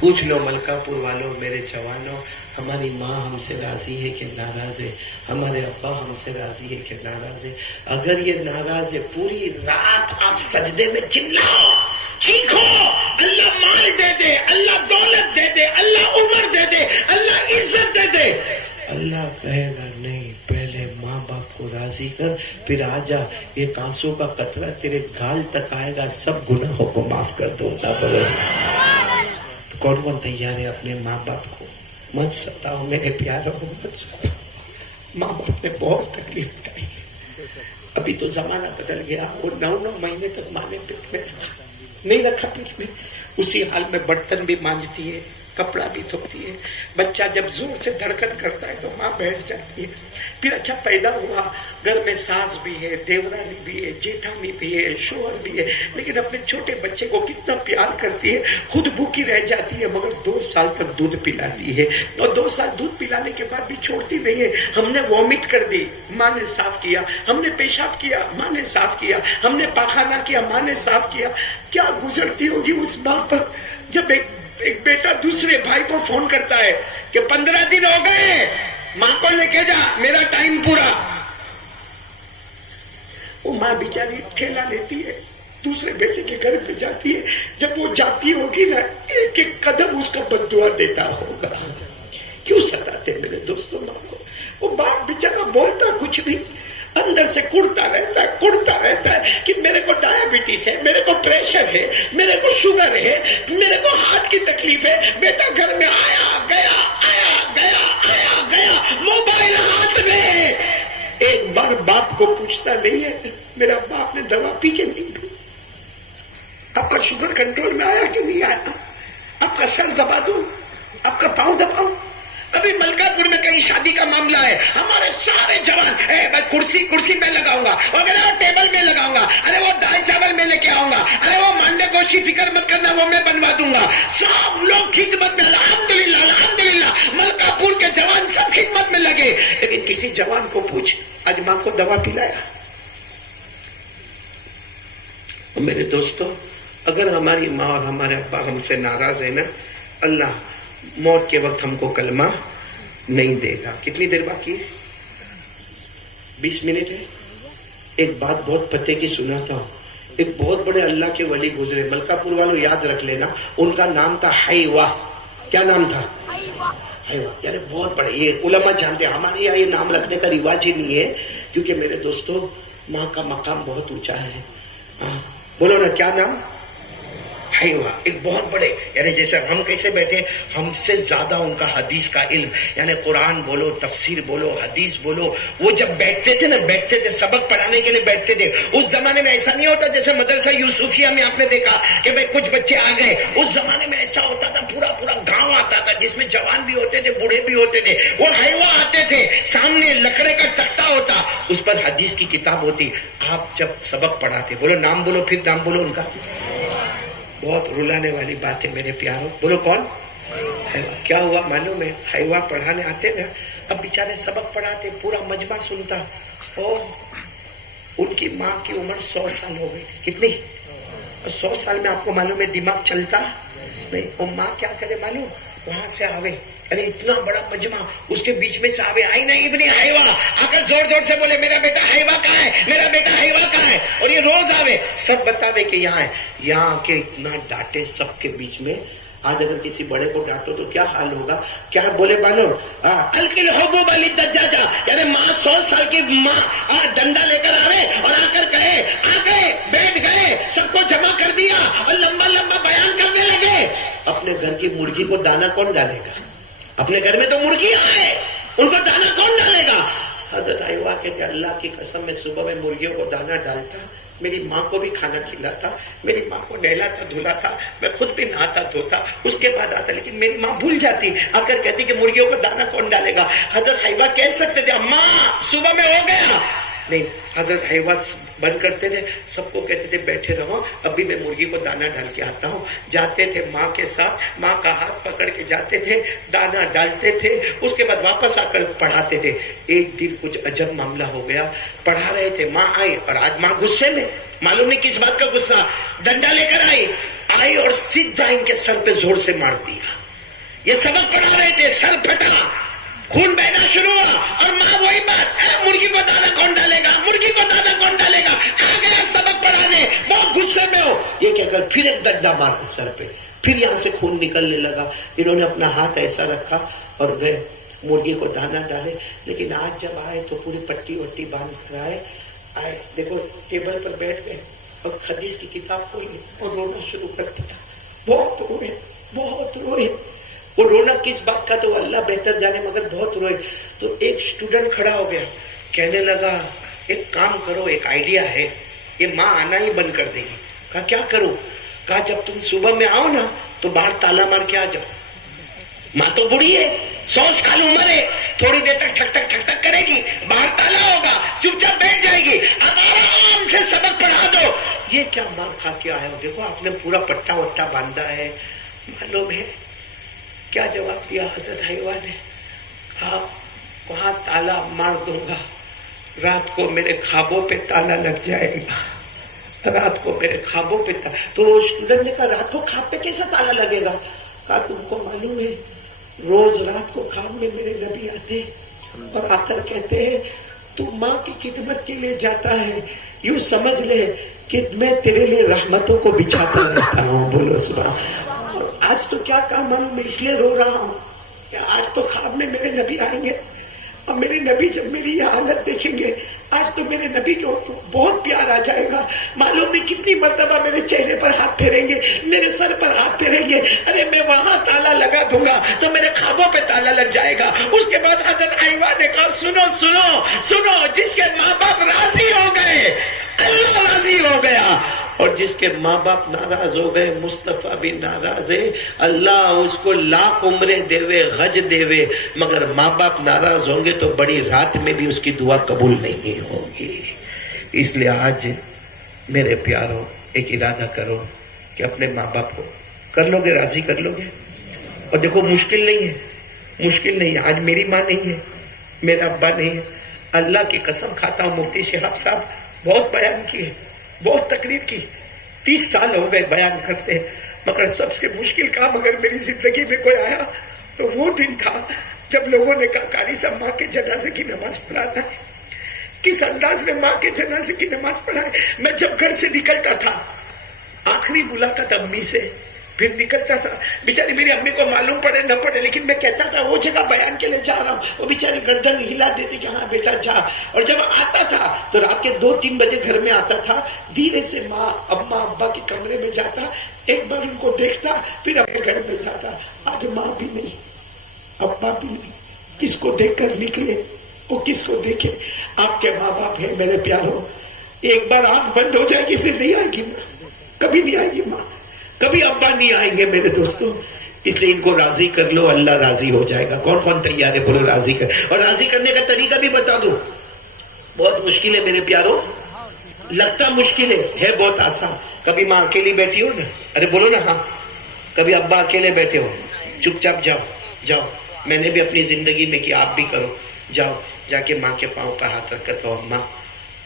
پوچھ لو ملکہ پور والوں، میرے جوانوں، ہماری ماں ہم سے راضی ہے کہ ناراض ہے، ہمارے ابا ہم سے راضی ہے کہ ناراض ہے؟ اگر یہ ناراض ہے، پوری رات آپ سجدے میں چلاؤ، چیخو، اللہ مال دے دے، اللہ دولت دے دے، اللہ عمر دے دے، اللہ عزت دے دے۔ اللہ کہے گا نہیں، پہلے ماں باپ کو راضی کر، پھر آجا، ایک آنسو کا قطرہ تیرے گال تک آئے گا، سب گناہوں کو معاف کر دوں گا۔ تو کون تیار ہے اپنے ماں باپ کو؟ مت ستاؤ میرے پیاروں، مت ستاؤ۔ ماں باپ نے بہت تکلیف اٹھائی ہے، ابھی تو زمانہ بدل گیا، وہ 9 مہینے تک ماں نے پیٹ میں نہیں رکھا، پیٹ میں اسی حال میں برتن بھی مانجتی ہے، کپڑا بھی دھوتی ہے۔ بچہ جب زور سے دھڑکن کرتا ہے تو ماں بیٹھ جاتی ہے۔ پھر اچھا پیدا ہوا، گھر میں ساس بھی ہے، دیورانی بھی ہے، جیٹھانی بھی ہے، شوہر بھی ہے، لیکن اپنے چھوٹے بچے کو کتنا پیار کرتی ہے، خود بھوکی رہ جاتی ہے مگر 2 سال تک دودھ پلاتی ہے، اور 2 سال دودھ پلانے کے بعد بھی چھوڑتی نہیں ہے۔ ہم نے وامٹ کر دی، ماں نے صاف کیا، ہم نے پیشاب کیا، ماں نے صاف کیا، ہم نے پاخانہ کیا، ماں نے صاف کیا۔ کیا گزرتی ہوگی اس ماں پر جب ایک بیٹا دوسرے بھائی کو فون کرتا ہے کہ 15 دن ہو گئے، ماں کو لے کے جا، میرا ٹائم پورا۔ وہ ماں بیچاری ٹھیلا لیتی ہے، دوسرے بیٹے کے گھر پہ جاتی ہے، جب وہ جاتی ہوگی نا، ایک ایک قدم اس کا بد دعا دیتا ہوگا۔ کیوں ستاتے میرے دوستوں ماں کو؟ وہ باپ بیچارہ بولتا کچھ نہیں، اندر سے کڑتا رہتا ہے کہ میرے کو ڈائبٹیز ہے، میرے کو پریشر ہے، میرے کو شوگر ہے، میرے کو ہارٹ کی تکلیف ہے۔ بیٹا گھر میں آیا گیا، موبائل ہاتھ میں۔ ایک بار باپ کو پوچھتا نہیں ہے میرا باپ نے دوا پی کے نہیں پی، آپ کا شوگر کنٹرول میں آیا کہ نہیں آیا، آپ کا سر دبا دوں، آپ کا پاؤں دباؤں۔ ابھی ملکہ پور میں کہیں شادی کا معاملہ ہے، ہمارے سارے جوان کرسی پہ لگاؤں گا، اگر وہ ٹیبل میں لگاؤں گا، ارے وہ دال چاول میں لے کے آؤں گا، ارے وہ مانڈے گوشت کی فکر مت کرنا، وہ میں بنوا دوں گا۔ سب لوگ خدمت میں، الحمدللہ ملکہ پور کے جوان سب خدمت میں لگے۔ لیکن کسی جوان کو پوچھ آج ماں کو دوا پلایا؟ میرے دوستوں، اگر ہماری ماں اور ہمارے ابا ہم سے ناراض ہے نا، اللہ موت کے وقت ہم کو کلمہ نہیں دے گا۔ کتنی دیر باقی ہے؟ 20 منٹ ہے۔ ایک بات بہت پتے کی سناتا ہوں، ایک بہت بڑے اللہ کے ولی گزرے، ملکہ پور والوں یاد رکھ لینا، ان کا نام تھا حیوہ۔ کیا نام تھا؟ یعنی بہت بڑے، یہ علماء جانتے ہیں، ہمارے یہاں یہ نام رکھنے کا رواج ہی نہیں ہے، کیونکہ میرے دوستوں ماں کا مقام بہت اونچا ہے. بولو نا کیا نام؟ حیوہ. ایک بہت بڑے، یعنی جیسے ہم کیسے بیٹھے، ہم سے زیادہ ان کا حدیث کا علم، یعنی قرآن بولو، تفسیر بولو، حدیث بولو. وہ جب بیٹھتے تھے نا، بیٹھتے تھے سبق پڑھانے کے لیے بیٹھتے تھے. اس زمانے میں ایسا نہیں ہوتا جیسے مدرسہ یوسفیہ میں آپ نے دیکھا کہ بھائی کچھ بچے آ گئے. اس زمانے میں ایسا ہوتا تھا، پورا پورا گاؤں آتا تھا جس میں جوان بھی ہوتے تھے، بوڑھے بھی ہوتے تھے. وہ حیوہ آتے تھے، سامنے لکڑے کا تختہ ہوتا، اس پر حدیث کی کتاب ہوتی. آپ جب سبق پڑھاتے، بولو نام بولو، پھر نام بولو ان کا. بہت رلانے والی بات ہے میرے پیاروں. بولو کون؟ کیا ہوا معلوم ہے؟ حیوہ پڑھانے آتے نا، اب بیچارے سبق پڑھاتے، پورا مجمع سنتا. اور ان کی ماں کی عمر 100 سال ہو گئی تھی. کتنی؟ 100 سال میں آپ کو معلوم ہے دماغ چلتا نہیں. وہ ماں کیا کرے معلوم؟ وہاں سے آوے، یعنی اتنا بڑا مجمع، اس کے بیچ میں سے آوے، آئی نا ابن حیوہ، آ کر زور زور سے بولے میرا بیٹا حیوہ کہاں ہے، میرا بیٹا حیوہ کہاں ہے. اور یہ روز آوے، سب بتاوے کہ یہاں ہے. یہاں کے اتنا ڈانٹے سب کے بیچ میں. آج اگر کسی بڑے کو ڈانٹو تو کیا حال ہوگا؟ کیا بولے بانو؟ القل حبوب علی دجاجہ، یعنی ماں 100 سال کی ماں ڈنڈا لے کر آوے اور آ کر کہے، آ گئے، بیٹھ گئے، سب کو جمع کر دیا اور لمبا لمبا بیان کرنے لگے. اپنے گھر کی مرغی کو دانا کون ڈالے گا؟ اپنے گھر میں تو مرغیاں ہیں، ان کو دانا کون ڈالے گا؟ حضرت حیوہ کہتے اللہ کی قسم میں صبح میں مرغیوں کو دانا ڈالتا، میری ماں کو بھی کھانا کھلاتا، میری ماں کو نہلاتا دھلاتا، میں خود بھی نہاتا دھوتا، اس کے بعد آتا. لیکن میری ماں بھول جاتی، آ کر کہتی کہ مرغیوں کو دانا کون ڈالے گا. حضرت حیوہ کہہ سکتے تھے اماں صبح میں ہو گیا، نہیں. حضرت حیوہ بند کرتے تھے، سب کو کہتے تھے بیٹھے رہو، ابھی میں مرغی کو دانا ڈال کے آتا ہوں. جاتے تھے ماں کے ساتھ، ماں کا ہاتھ پکڑ کے جاتے تھے، دانا ڈالتے تھے، اس کے بعد واپس آ کر پڑھاتے تھے. ایک دن کچھ عجب معاملہ ہو گیا، پڑھا رہے تھے، ماں آئی، اور آج ماں غصے میں، معلوم نہیں کس بات کا غصہ، ڈنڈا لے کر آئی اور سیدھا ان کے سر پہ زور سے مار دیا. یہ سبق پڑھا رہے تھے، سر پھٹا، خون بہنا شروع ہوا، اور ماں وہی بات، مرغی کو دانا کون ڈالے گا، مرغی کو دانا کون ڈالے گا. آ گیا سبق پڑھانے، بہت غصے میں ہو. یہ کہہ کر پھر ایک ڈنڈا مارا سر پہ، پھر یہاں سے خون نکلنے لگا. انہوں نے اپنا ہاتھ ایسا رکھا اور گئے مرغی کو دانا ڈالے. لیکن آج جب آئے تو پوری پٹی وٹی باندھ کر آئے، دیکھو ٹیبل پر بیٹھ گئے اور حدیث کی کتاب کھولی اور رونا شروع کر دیا. بہت روئے، بہت روئے. وہ رونا کس بات کا تو اللہ بہتر جانے، مگر بہت روئے. تو ایک اسٹوڈنٹ کھڑا ہو گیا، کہنے لگا ایک کام کرو، ایک آئیڈیا ہے، یہ ماں آنا ہی بند کر دے گی. کہا کیا کروں؟ کہا جب تم صبح میں آؤ نا تو باہر تالا مار کے آ جاؤ. ماں تو بوڑھی ہے، 100 سال عمر ہے، تھوڑی دیر تک ٹھک ٹھک ٹھک ٹھک کرے گی، باہر تالا ہوگا، چپ چاپ بیٹھ جائے گی، اب آرام سے سبق پڑھا دو. یہ کیا مار کھا کے آئے ہو؟ دیکھو آپ نے پورا پٹا وٹا باندھا ہے، معلوم ہے کیا جواب دیا حضرت حیوہ نے؟ کہا وہاں تالا مار دوں گا، رات کو میرے خوابوں پہ تالا لگ جائے گا، رات کو میرے خوابوں پہ تالا. تو اسٹوڈنٹ نے کہا رات کو خواب پہ کیسا تالا لگے گا؟ کہا تم کو معلوم ہے روز رات کو خواب میں میرے نبی آتے اور آ کر کہتے ہیں تو ماں کی خدمت کے لیے جاتا ہے، یوں سمجھ لے کہ میں تیرے لیے رحمتوں کو بچھاتا رہتا ہوں. بولو سبحان. آج تو کیا کام معلوم، میں اس لیے رو رہا ہوں کہ آج تو خواب میں میرے نبی آئیں گے اور میرے نبی جب میری یہ حالت دیکھیں گے، آج تو میرے نبی کو بہت پیار آ جائے گا. معلوم نہیں کتنی مرتبہ میرے چہرے پر ہاتھ پھیریں گے، میرے سر پر ہاتھ پھیریں گے. ارے میں وہاں تالا لگا دوں گا تو میرے خوابوں پہ تالا لگ جائے گا. اس کے بعد حضرت حیوہ نے کہا سنو سنو سنو، جس کے ماں باپ راضی ہو گئے اللہ راضی ہو گیا، اور جس کے ماں باپ ناراض ہو گئے مصطفیٰ بھی ناراض ہے. اللہ اس کو لاکھ عمریں دیوے، غج دیوے، مگر ماں باپ ناراض ہوں گے تو بڑی رات میں بھی اس کی دعا قبول نہیں ہوگی. اس لیے آج میرے پیاروں ایک ارادہ کرو کہ اپنے ماں باپ کو کر لو گے، راضی کر لو گے. اور دیکھو مشکل نہیں ہے، مشکل نہیں ہے. آج میری ماں نہیں ہے، میرا ابا نہیں ہے، اللہ کی قسم کھاتا ہوں مفتی شہاب صاحب بہت بیان کیے، بہت تقریر کی، 30 سال ہو گئے بیان کرتے ہیں، مگر سب سے مشکل کام اگر میری زندگی میں کوئی آیا تو وہ دن تھا جب لوگوں نے کہا قاری صاحب ماں کے جنازے کی نماز پڑھانا ہے. کس انداز میں ماں کے جنازے کی نماز پڑھائے. میں جب گھر سے نکلتا تھا آخری ملاقات امی سے، پھر نکلتا تھا. بیچاری میری امی کو معلوم پڑے نہ پڑے, لیکن میں کہتا تھا وہ جگہ بیان کے لیے جا رہا ہوں. وہ بیچاری گردن ہلا دیتی کہ ہاں بیٹا جا. اور جب آتا تھا تو رات کے 2-3 بجے گھر میں آتا تھا, دھیرے سے ماں اما ابا کے کمرے میں جاتا, ایک بار ان کو دیکھتا, پھر اپنے گھر میں جاتا. آج ماں بھی نہیں, ابا بھی نہیں, کس کو دیکھ کر نکلے, وہ کس کو دیکھے. آپ کے ماں باپ ہیں میرے پیاروں, ایک بار آنکھ بند ہو جائے گی پھر نہیں آئے گی ماں, کبھی نہیں آئے گی ماں, کبھی ابا نہیں آئیں گے میرے دوستوں. اس لیے ان کو راضی کر لو, اللہ راضی ہو جائے گا. کون کون تیار ہے بولو راضی کر. اور راضی کرنے کا طریقہ بھی بتا دوں, بہت مشکل ہے میرے پیاروں, لگتا مشکل ہے بہت آسان. کبھی ماں اکیلی بیٹھی ہو نا, ارے بولو نا ہاں, کبھی ابا اکیلے بیٹھے ہو, چپ چاپ جاؤ. میں نے بھی اپنی زندگی میں کیا, آپ بھی کرو. جاؤ, جا کے ماں کے پاؤں پر ہاتھ رکھ کر کہو اماں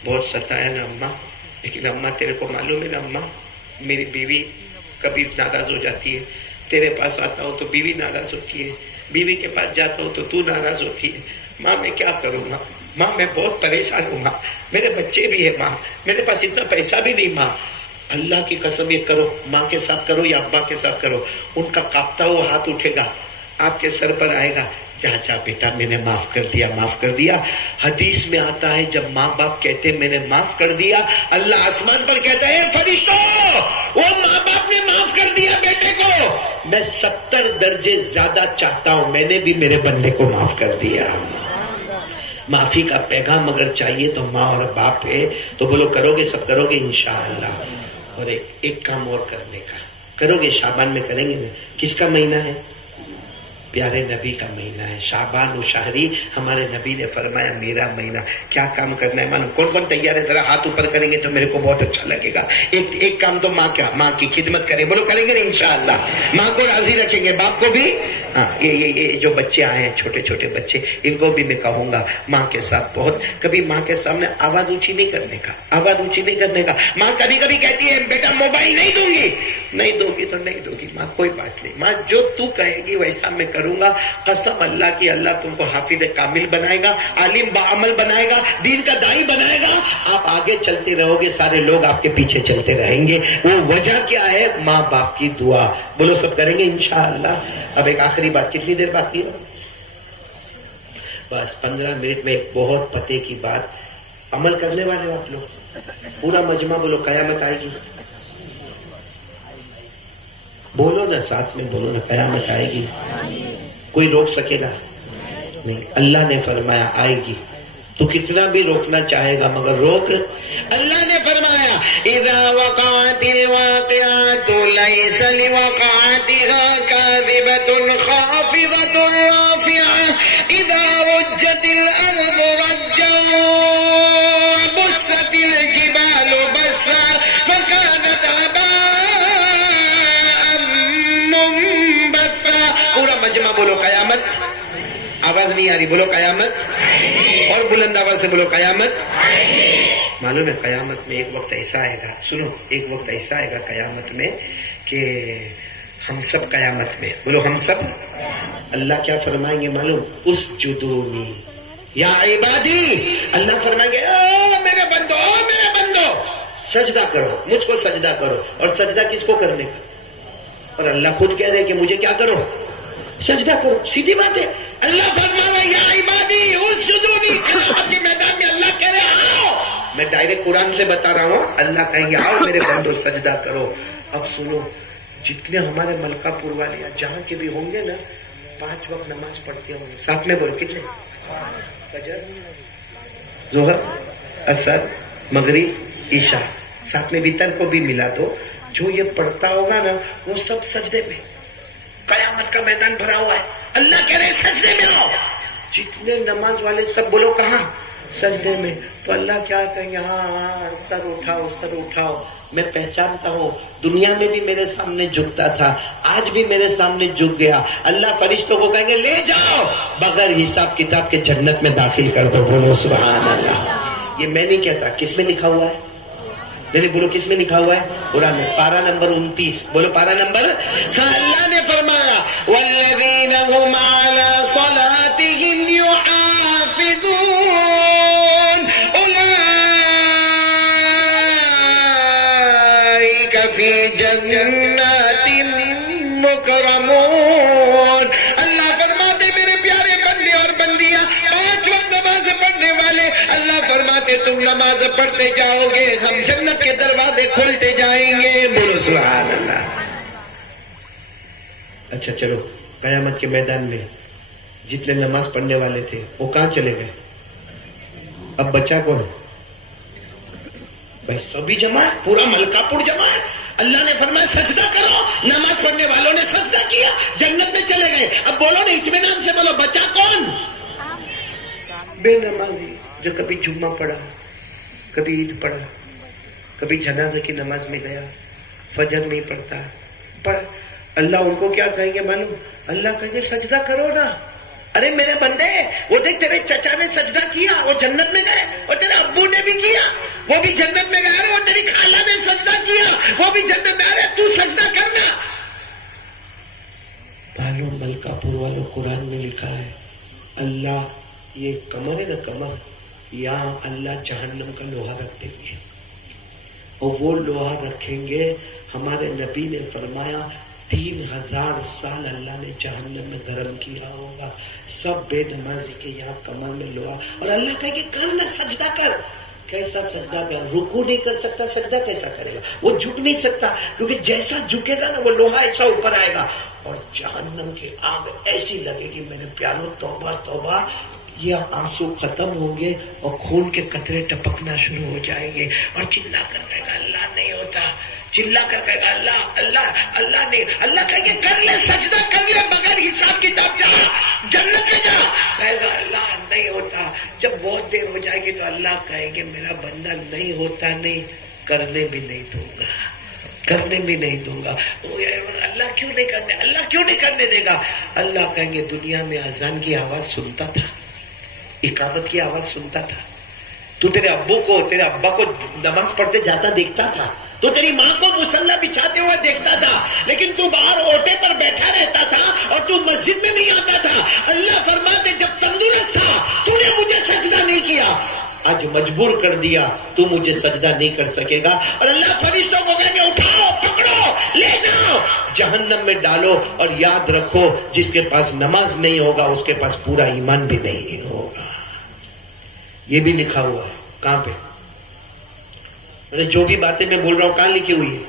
بہت ستایا نا اماں, لیکن اماں تیرے کو معلوم ہے نا اماں, میری بیوی کبھی ناراض ہو جاتی ہے. تیرے پاس آتا ہوں تو بیوی ناراض ہوتی ہے, بیوی کے پاس جاتا ہوں تو تو ناراض ہوتی ہے. ماں میں کیا کروں گا, ماں میں بہت پریشان ہوں ماں, میرے بچے بھی ہیں ماں, میرے پاس اتنا پیسہ بھی نہیں ماں. اللہ کی قسم یہ کرو, ماں کے ساتھ کرو یا ابا کے ساتھ کرو, ان کا کانپتا ہوا ہاتھ اٹھے گا, آپ کے سر پر آئے گا, جا جا بیٹا میں نے معاف کر دیا, معاف کر دیا. حدیث میں آتا ہے جب ماں باپ کہتے میں نے معاف کر دیا, اللہ آسمان پر کہتا ہے فرشتوں وہ ماں باپ نے معاف کر دیا بیٹے کو, میں 70 درجے زیادہ چاہتا ہوں, میں نے بھی میرے بندے کو معاف کر دیا. معافی کا پیغام اگر چاہیے تو ماں اور باپ ہے تو بولو کرو گے, سب کرو گے انشاءاللہ. اور ایک کام اور کرنے کا, کرو گے شعبان میں کریں گے نا. کس کا مہینہ ہے, پیارے نبی کا مہینہ ہے, شعبان و شہری. ہمارے نبی نے فرمایا میرا مہینہ. کیا کام کرنا ہے معلوم, کون کون تیار ہے, ذرا ہاتھ اوپر کریں گے تو میرے کو بہت اچھا لگے گا. ایک کام تو ماں کی خدمت کریں, بولو کریں گے نا انشاءاللہ. ماں کو راضی رکھیں گے, باپ کو بھی. ہاں یہ جو بچے آئے ہیں چھوٹے چھوٹے بچے, ان کو بھی میں کہوں گا ماں کے ساتھ بہت, کبھی ماں کے سامنے آواز اونچی نہیں کرنے کا, آواز اونچی نہیں کرنے کا. ماں کبھی کبھی کہتی ہے بیٹا موبائل نہیں دوں گی, نہیں دو گی تو نہیں دو گی ماں, کوئی بات نہیں ماں, جو تو کہے گی ویسا میں کروں گا. قسم اللہ کی, اللہ تم کو حافظ کامل بنائے گا, عالم بعمل بنائے گا, دین کا دائی بنائے گا. آپ آگے چلتے رہو گے, سارے لوگ آپ کے پیچھے چلتے رہیں گے. وہ وجہ کیا ہے, ماں باپ کی دعا. بولو سب کریں گے انشاءاللہ. اب ایک آخری بات, کتنی دیر باقی ہے, بس 15 منٹ میں. ایک بہت پتے کی بات, عمل کرنے والے ہو آپ لوگ, پورا مجمع بولو قیامت آئے گی. بولو نا ساتھ میں, بولو نا قیامت آئے گی. کوئی روک سکے گا نہیں, اللہ نے فرمایا آئے گی. تو کتنا بھی روکنا چاہے گا مگر روک. اللہ نے فرمایا اذا وقعت الواقعات ليس لوقعتها كاذبة خافضة رافعة اذا رجت الارض رجا بست الجبال بسا فكانت هباء منبثا. پورا مجمع بولو قیامت. آواز نہیں آ رہی, بولو قیامت. اور بلند آواز سے بولو قیامت. معلوم ہے قیامت میں ایک وقت ایسا آئے گا, سنو, ایک وقت ایسا آئے گا قیامت میں کہ ہم سب قیامت میں, بولو ہم سب. اللہ کیا فرمائیں گے معلوم, اسجدونی یا عبادی. اللہ فرمائیں گے او میرے بندو, او میرے بندو, سجدہ کرو, مجھ کو سجدہ کرو. اور سجدہ کس کو کرنے کا, اور اللہ خود کہہ رہے کہ مجھے کیا کرو, سجدہ کرو. سیدھی بات ہے. اللہ فرما رہا ہے یا عبادی اسجدونی. قیامت کے میدان میں اللہ کہہ رہے آؤ, میں ڈائریکٹ قرآن سے بتا رہا ہوں, اللہ کہیں گے آؤ میرے بندو سجدہ کرو. اب سنو, جتنے ہمارے ملکہ پور والے جہاں کے بھی ہوں گے نا, 5 وقت نماز پڑھتے ہوں گے, ساتھ میں بولو کتنے, فجر, ظہر, عصر, مغرب, عشاء, ساتھ میں وتر کو بھی ملا دو. جو یہ پڑھتا ہوگا نا وہ سب سجدے میں, قیامت کا میدان بھرا ہوا ہے. اللہ کہہ رہے سجدے میں آؤ. جتنے نماز والے سب بولو کہاں, سجدے میں. تو اللہ کیا کہیں گے, ہاں سر اٹھاؤ, سر اٹھاؤ. میں پہچانتا ہوں, دنیا میں بھی میرے سامنے جھکتا تھا, آج بھی میرے سامنے جھک گیا. اللہ فرشتوں کو کہیں گے لے جاؤ, بغیر حساب کتاب کے جنت میں داخل کر دو. بولو سبحان اللہ. یہ میں نہیں کہتا, کس میں لکھا ہوا ہے, نہیں بولو کس میں لکھا ہوا ہے, قرآن میں, پارہ نمبر 29, بولو پارہ نمبر. اللہ نے فرمایا والذین هم علی صلاتهم یحافظون اولئک فی جنات نماز پڑھتے جاؤ گے ہم جنت کے دروازے کھلتے جائیں گے. بولو سبحان اللہ. اچھا چلو, قیامت کے میدان میں جتنے نماز پڑھنے والے تھے وہ کہاں چلے گئے؟ اب بچا کون؟ بھائی سبھی جمع, پورا ملکہ پور جمع. اللہ نے فرمایا سجدہ کرو, نماز پڑھنے والوں نے سجدہ کیا, جنت میں چلے گئے. اب بولو نا اطمینان سے بولو, بچا کون؟ بے نمازی جو کبھی جمعہ پڑھا, کبھی عید پڑھا, کبھی جنازے کی نماز میں گیا, فجر نہیں پڑھتا, پڑھا. اللہ ان کو کیا کہیں گے معلوم؟ اللہ کہیں گے سجدہ کرو نا. ارے میرے بندے, وہ دیکھ تیرے چچا نے سجدہ کیا, وہ جنت میں گئے, اور تیرے ابو نے بھی کیا, وہ بھی جنت میں گئے, وہ تیری خالہ نے سجدہ کیا, وہ بھی جنت میں. ارے تو سجدہ کرنا. معلوم ملکہ پور والوں قرآن میں لکھا ہے اللہ یہ کمر ہے نا کمر, یہاں اللہ جہنم کا لوہا رکھ دیں گے, اور وہ لوہا رکھیں گے. ہمارے نبی نے فرمایا 3000 سال اللہ نے جہنم میں گرم کیا ہوگا, سب بے نمازی کے یہاں کمر میں لوہا. اور اللہ کہے کہ کر نا سجدہ کر. کیسا سجدہ کر؟ رکوع نہیں کر سکتا, سجدہ کیسا کرے گا؟ وہ جھک نہیں سکتا, کیونکہ جیسا جھکے گا نا وہ لوہا ایسا اوپر آئے گا. اور جہنم کی آگ ایسی لگے گی میرے پیاروں, توبہ توبہ, یہ آنسو ختم ہوں گے اور خون کے قطرے ٹپکنا شروع ہو جائیں گے. اور چلا کر کہے گا اللہ نہیں ہوتا, چلا کر کہے گا اللہ اللہ اللہ نہیں. اللہ کہے گا کر لے سجدہ کر لے, بغیر حساب کتاب جا جنت میں جا. کہے گا اللہ نہیں ہوتا. جب بہت دیر ہو جائے گی تو اللہ کہے گا میرا بندہ نہیں ہوتا, نہیں کرنے بھی نہیں دوں گا, کرنے بھی نہیں دوں گا. اللہ کیوں نہیں کرنے, اللہ کیوں نہیں کرنے دے گا؟ اللہ کہیں گے دنیا میں اذان کی آواز سنتا تھا, اقامت کی آواز سنتا تھا, تو تیرے ابو کو تیرے ابا کو نماز پڑھتے جاتا دیکھتا تھا, تو تیری ماں کو مصلی بچھاتے ہوئے دیکھتا تھا, لیکن تو باہر اوٹے پر بیٹھا رہتا تھا اور تو مسجد میں نہیں آتا تھا. اللہ فرماتے جب تندرست تھا تو نے مجھے سجدہ نہیں کیا, آج مجبور کر دیا تو مجھے سجدہ نہیں کر سکے گا. اور اللہ فرشتوں کو کہیں گے اٹھاؤ, پکڑو, لے جاؤ, جہنم میں ڈالو. اور یاد رکھو جس کے پاس نماز نہیں ہوگا اس کے پاس پورا ایمان بھی نہیں ہوگا. یہ بھی لکھا ہوا ہے. کہاں پہ؟ جو بھی باتیں میں بول رہا ہوں کہاں لکھی ہوئی ہے؟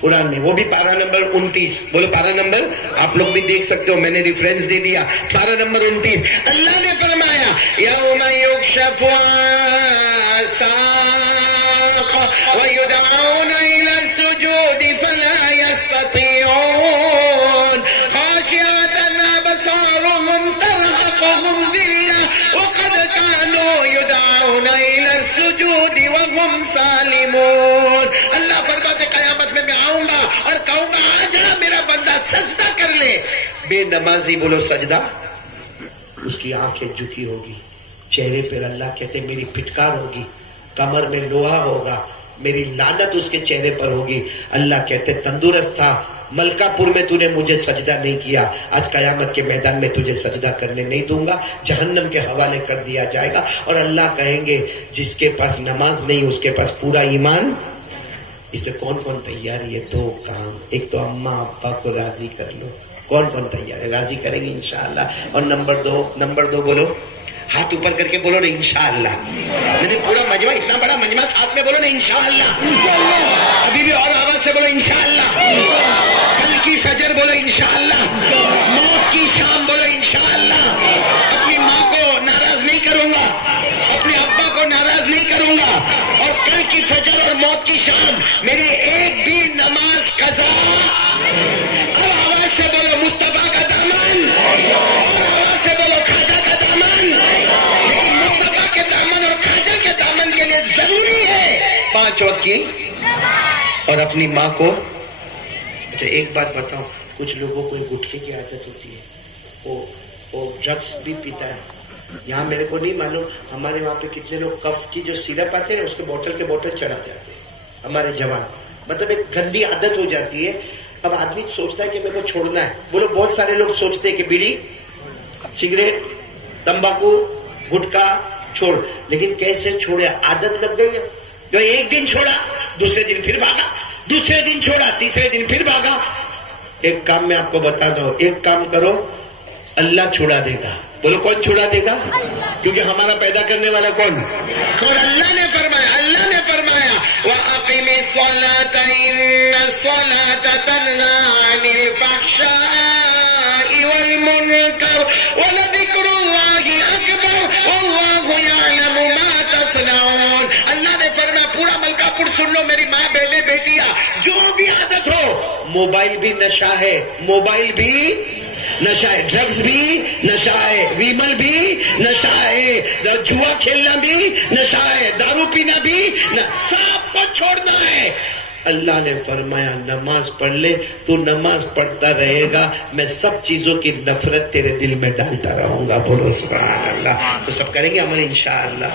قرآن میں. وہ بھی پارہ نمبر 29. بولو پارہ نمبر, آپ لوگ بھی دیکھ سکتے ہو, میں نے ریفرنس دے دیا. پارہ نمبر 29. اللہ نے فرمایا یوم یکشف عن ساق ویدعون الی السجود فلا یستطیعون خاشعۃ ابصارهم ترهقهم ذلة وقد كانوا يدعون الی السجود وهم سالمون. اللہ فرماتے قیامت میں آؤں گا اور کہوں گا آجا میرا بندہ سجدہ کر لے. بے نمازی بولو سجدہ, اس کی آنکھیں جھکی ہوگی, چہرے پر اللہ کہتے میری پھٹکار ہوگی, کمر میں لوہا ہوگا, میری لعنت اس کے چہرے پر ہوگی. اللہ کہتے تندرست تھا, ملکہ پور میں تو نے مجھے سجدہ نہیں کیا, آج قیامت کے میدان میں تجھے سجدہ کرنے نہیں دوں گا, جہنم کے حوالے کر دیا جائے گا. اور اللہ کہیں گے جس کے پاس نماز نہیں اس کے پاس پورا ایمان. اس میں کون کون تیار ہے؟ دو کام, ایک تو اماں ابا کو راضی کر لو. کون کون تیار ہے؟ راضی کریں گے انشاءاللہ. اور نمبر دو بولو, ہاتھ اوپر کر کے بولو نا انشاءاللہ. میں نے پورا مجمع, اتنا بڑا مجمع, ساتھ میں بولو نا انشاءاللہ. ابھی بھی اور آواز سے بولو انشاءاللہ. کل کی فجر بولو انشاءاللہ. موت کی شام بولو انشاءاللہ. اپنی ماں کو ناراض نہیں کروں گا, اپنے ابا کو ناراض نہیں کروں گا, اور کل کی فجر اور موت کی شام میری ایک بھی نماز قضا. اب آواز سے بولو مصطفیٰ کا دامن, اور آواز سے بولو خواجہ کا دامن. لیکن مصطفیٰ کے دامن اور خواجہ کے دامن کے لیے ضروری ہے 5 وقت کی, اور اپنی ماں کو. اچھا ایک بات بتاؤں, کچھ لوگوں کو گٹکے کی عادت ہوتی ہے, وہ ڈرگس بھی پیتا ہے. یہاں میرے کو نہیں معلوم, ہمارے وہاں پہ کتنے لوگ کف کی جو سیرپ آتے ہیں اس کے بوتل چڑھا جاتے ہیں ہمارے جوان. مطلب ایک گندی عادت ہو جاتی ہے. اب آدمی سوچتا ہے کہ میرے کو چھوڑنا ہے. بولو بہت سارے لوگ سوچتے ہیں کہ بیڑی, سگریٹ, تمباکو, گٹکا چھوڑ, لیکن کیسے چھوڑے؟ عادت لگ گئی ہے. جو ایک دن چھوڑا, دوسرے دن پھر بھاگا, دوسرے دن چھوڑا, تیسرے دن پھر بھاگا. ایک کام میں آپ کو بتا دو, ایک کام کرو, اللہ چھوڑا دے گا. بولو کون چھڑا دے گا؟ کیونکہ ہمارا پیدا کرنے والا کون؟ اور اللہ نے فرمایا وَأَقِمِ الصَّلَاةَ إِنَّ الصَّلَاةَ تَنْهَى عَنِ الْفَحْشَاءِ وَالْمُنكَرِ وَلَذِكْرُ اللَّهِ أَكْبَرُ وَاللَّهُ يَعْلَمُ مَا تَصْنَعُونَ. اللہ نے فرمایا پورا ملکہ پور سن لو میری ماں بہنیں بیٹیاں، جو بھی عادت ہو، موبائل بھی نشہ ہے، موبائل بھی نشہ ہے، ڈرگز بھی نشہ ہے، ویمل بھی نشہ ہے، جوا کھیلنا بھی نشہ ہے، دارو پینا بھی سب کو چھوڑنا ہے. اللہ نے فرمایا نماز پڑھ لے، تو نماز پڑھتا رہے گا، میں سب چیزوں کی نفرت تیرے دل میں ڈالتا رہوں گا. بولو سبحان اللہ. تو سب کریں گے عمل انشاءاللہ.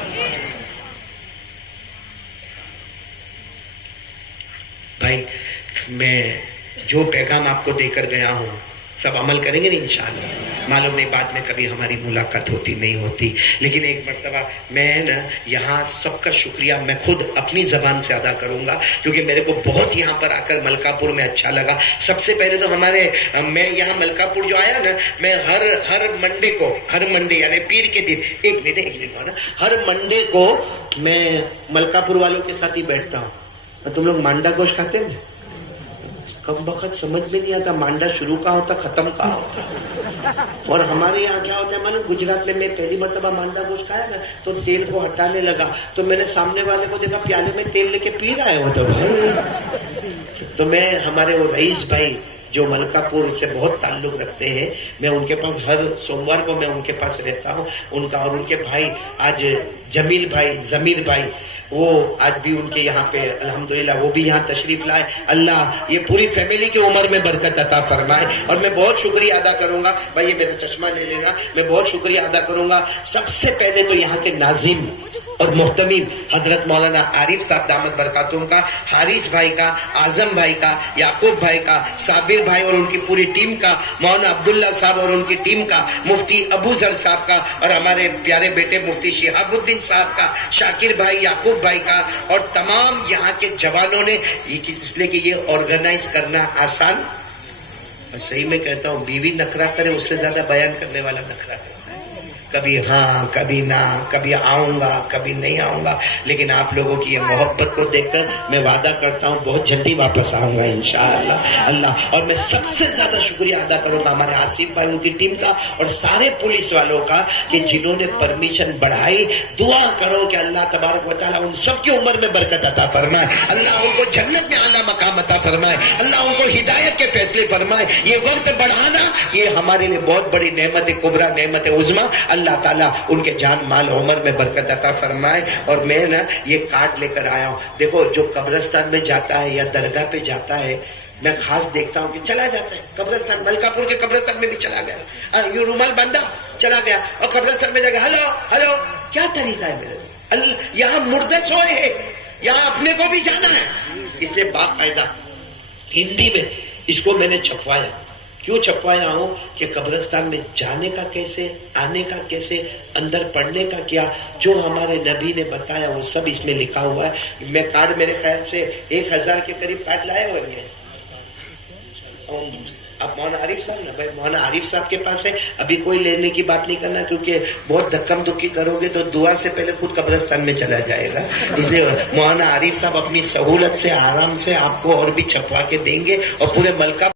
بھائی میں جو پیغام آپ کو دے کر گیا ہوں سب عمل کریں گے نہیں انشاءاللہ. معلوم نہیں بعد میں کبھی ہماری ملاقات ہوتی نہیں ہوتی، لیکن ایک مرتبہ میں نا یہاں سب کا شکریہ میں خود اپنی زبان سے ادا کروں گا، کیونکہ میرے کو بہت یہاں پر آ کر ملکہ پور میں اچھا لگا. سب سے پہلے تو میں یہاں ملکہ پور جو آیا نا، میں ہر منڈے یعنی پیر کے دن ایک منٹ نا، ہر منڈے کو میں ملکہ پور والوں کے ساتھ ہی بیٹھتا ہوں. تم لوگ مانڈا گوشت کھاتے ہیں؟ کم وقت سمجھ میں نہیں آتا مانڈا شروع کا ہوتا ختم کا ہوتا. اور ہمارے یہاں کیا ہوتا ہے معلوم، گجرات میں پہلی مرتبہ مانڈا گوشت کھایا نا تو تیل کو ہٹانے لگا تو میں نے سامنے والے کو دیکھا پیالے میں تیل لے کے پی رہا ہے وہ. تو میں ہمارے وہ رئیس بھائی جو ملکہ پور سے بہت تعلق رکھتے ہیں، میں ان کے پاس ہر سوموار کو میں ان کے پاس رہتا ہوں. ان کا اور ان کے بھائی آج جمیل بھائی، ضمیر بھائی، وہ آج بھی ان کے یہاں پہ الحمدللہ وہ بھی یہاں تشریف لائے. اللہ یہ پوری فیملی کی عمر میں برکت عطا فرمائے. اور میں بہت شکریہ ادا کروں گا، بھائی یہ میرا چشمہ لے لینا، میں بہت شکریہ ادا کروں گا سب سے پہلے تو یہاں کے ناظم اور محتمیم حضرت مولانا عارف صاحب دامت برکاتہم کا، حارث بھائی کا، اعظم بھائی کا، یعقوب بھائی کا، صابر بھائی اور ان کی پوری ٹیم کا، مولانا عبداللہ صاحب اور ان کی ٹیم کا، مفتی ابو ذر صاحب کا، اور ہمارے پیارے بیٹے مفتی شہاب الدین صاحب کا، شاکر بھائی، یعقوب بھائی کا، اور تمام یہاں کے جوانوں نے، اس لیے کہ یہ آرگنائز کرنا آسان، صحیح میں کہتا ہوں بیوی نخرا کرے اس سے زیادہ بیان کرنے والا نخرا کرے. کبھی ہاں کبھی نہ، کبھی آؤں گا کبھی نہیں آؤں گا، لیکن آپ لوگوں کی یہ محبت کو دیکھ کر میں وعدہ کرتا ہوں بہت جلدی واپس آؤں گا انشاءاللہ. اللہ اور میں سب سے زیادہ شکریہ ادا کروں گا ہمارے آصف بھائی ان کی ٹیم کا اور سارے پولیس والوں کا کہ جنہوں نے پرمیشن بڑھائی. دعا کرو کہ اللہ تبارک و تعالیٰ ان سب کی عمر میں برکت عطا فرمائے، اللہ ان کو جنت میں اعلیٰ مقام عطا فرمائے، اللہ ان کو ہدایت کے فیصلے فرمائے. یہ وقت بڑھانا یہ ہمارے لیے بہت بڑی نعمت کبریٰ، نعمت عظمیٰ. اللہ تعالیٰ ان کے جان مال عمر میں برکت عطا فرمائے. اور میں نا یہ کارڈ لے کر آیا ہوں. دیکھو جو قبرستان میں جاتا ہے یا درگاہ پہ جاتا ہے میں خاص دیکھتا ہوں کہ چلا جاتا ہے قبرستان، ملکہ پور کے قبرستان میں بھی چلا گیا، یوں رومال باندھا چلا گیا اور قبرستان میں جا کے ہلو ہلو. کیا طریقہ ہے میرے؟ یہاں مردے سوئے ہیں، یہاں اپنے کو بھی جانا ہے. اس لیے باقاعدہ ہندی میں اس کو میں نے چھپوایا. کیوں چھپوایا ہوں کہ قبرستان میں جانے کا کیسے، آنے کا کیسے، اندر پڑھنے کا کیا، جو ہمارے نبی نے بتایا وہ سب اس میں لکھا ہوا ہے. میں کارڈ میرے خیال سے 1000 کے قریب کارڈ لائے ہوئے ہیں. اب مولانا عارف صاحب نا بھائی، مولانا عارف صاحب کے پاس ہے، ابھی کوئی لینے کی بات نہیں کرنا کیونکہ بہت دھکم دھکی کرو گے تو دعا سے پہلے خود قبرستان میں چلا جائے گا. اس لیے مولانا عارف صاحب اپنی سہولت سے آرام سے آپ کو اور بھی چھپوا کے دیں گے اور پورے ملکہ